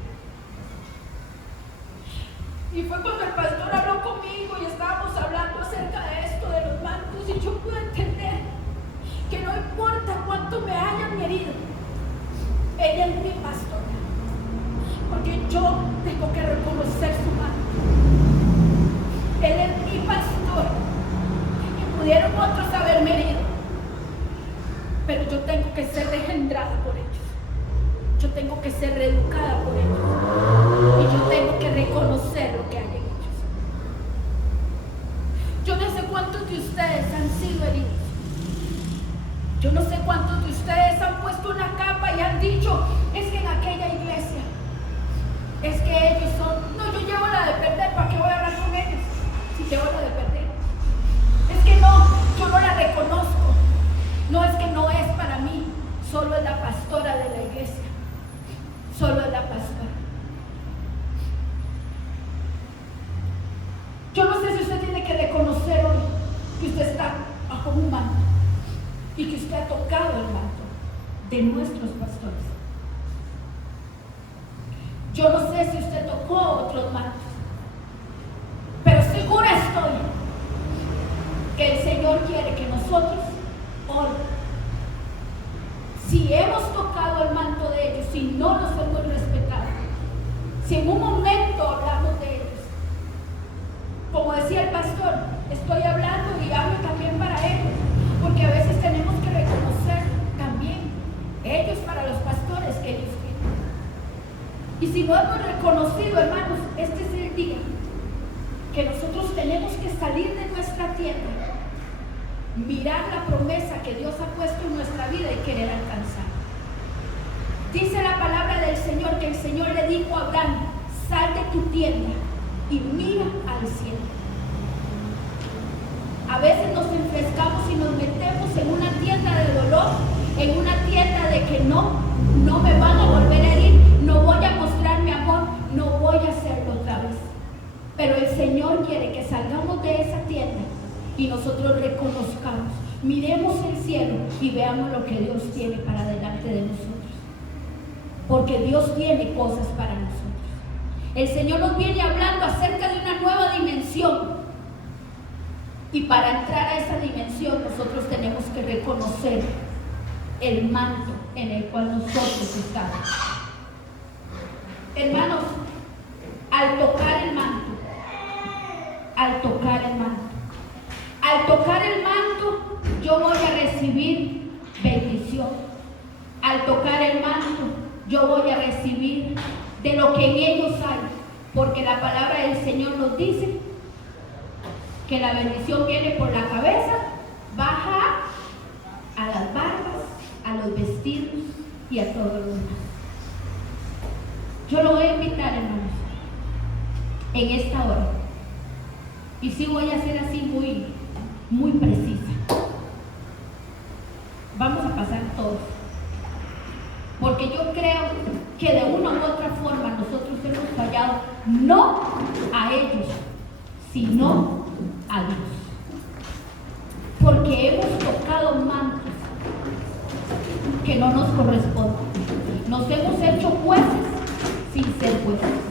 Y fue cuando el pastor habló conmigo y estábamos hablando acerca de esto, de los mantos, y yo pude entender que no importa cuánto me hayan herido, ella es mi pastora, porque yo tengo que reconocer su manto. Él es mi pastor, y pudieron otros haberme herido, pero yo tengo que ser regenerada por ellos. Yo tengo que ser reeducada por ellos. Y yo tengo que reconocer lo que hay en ellos. Yo no sé cuántos de ustedes han sido heridos. Yo no sé cuántos de ustedes han puesto una capa y han dicho, es que en aquella iglesia, es que ellos son, no, yo llevo la de perder, ¿para qué voy a hablar con ellos? Si llevo la de perder. Es que no, yo no la reconozco. No, es que no es para mí. Solo es la pastora de la iglesia. Solo es la pastora. Yo no sé si usted tiene que reconocer hoy que usted está bajo un manto y que usted ha tocado el manto de nuestros pastores. Yo no sé si usted tocó otros mantos, pero segura estoy que el Señor quiere que nosotros hoy, si hemos tocado el manto de ellos, si no los hemos respetado, si en un momento hablamos de ellos, como decía el pastor, estoy hablando y hablo también para ellos, porque a veces tenemos que reconocer también ellos para los pastores que ellos tienen. Y si no hemos reconocido, hermanos, este es el día que nosotros tenemos que salir de nuestra tienda, mirar la promesa que Dios ha puesto en nuestra vida y querer alcanzar. Dice la palabra del Señor que el Señor le dijo a Abraham, sal de tu tienda y mira al cielo. A veces nos enfrescamos y nos metemos en una tienda de dolor, en una tienda de que no me van a volver a herir, no voy a mostrar mi amor, no voy a hacerlo otra vez. Pero el Señor quiere que salgamos de esa tienda y nosotros reconozcamos, miremos el cielo y veamos lo que Dios tiene para delante de nosotros. Porque Dios tiene cosas para nosotros. El Señor nos viene hablando acerca de una nueva dimensión. Y para entrar a esa dimensión nosotros tenemos que reconocer el manto en el cual nosotros estamos. Hermanos, al tocar el manto, yo voy a recibir bendición. Al tocar el manto, yo voy a recibir de lo que en ellos hay, porque la palabra del Señor nos dice que la bendición viene por la cabeza, baja a las barbas, a los vestidos y a todo lo demás. Yo lo voy a invitar, hermanos, en esta hora, y sí voy a hacer así muy muy precisa. Vamos a pasar todos. Porque yo creo que de una u otra forma nosotros hemos fallado, no a ellos, sino a Dios. Porque hemos tocado mantos que no nos corresponden. Nos hemos hecho jueces sin ser jueces.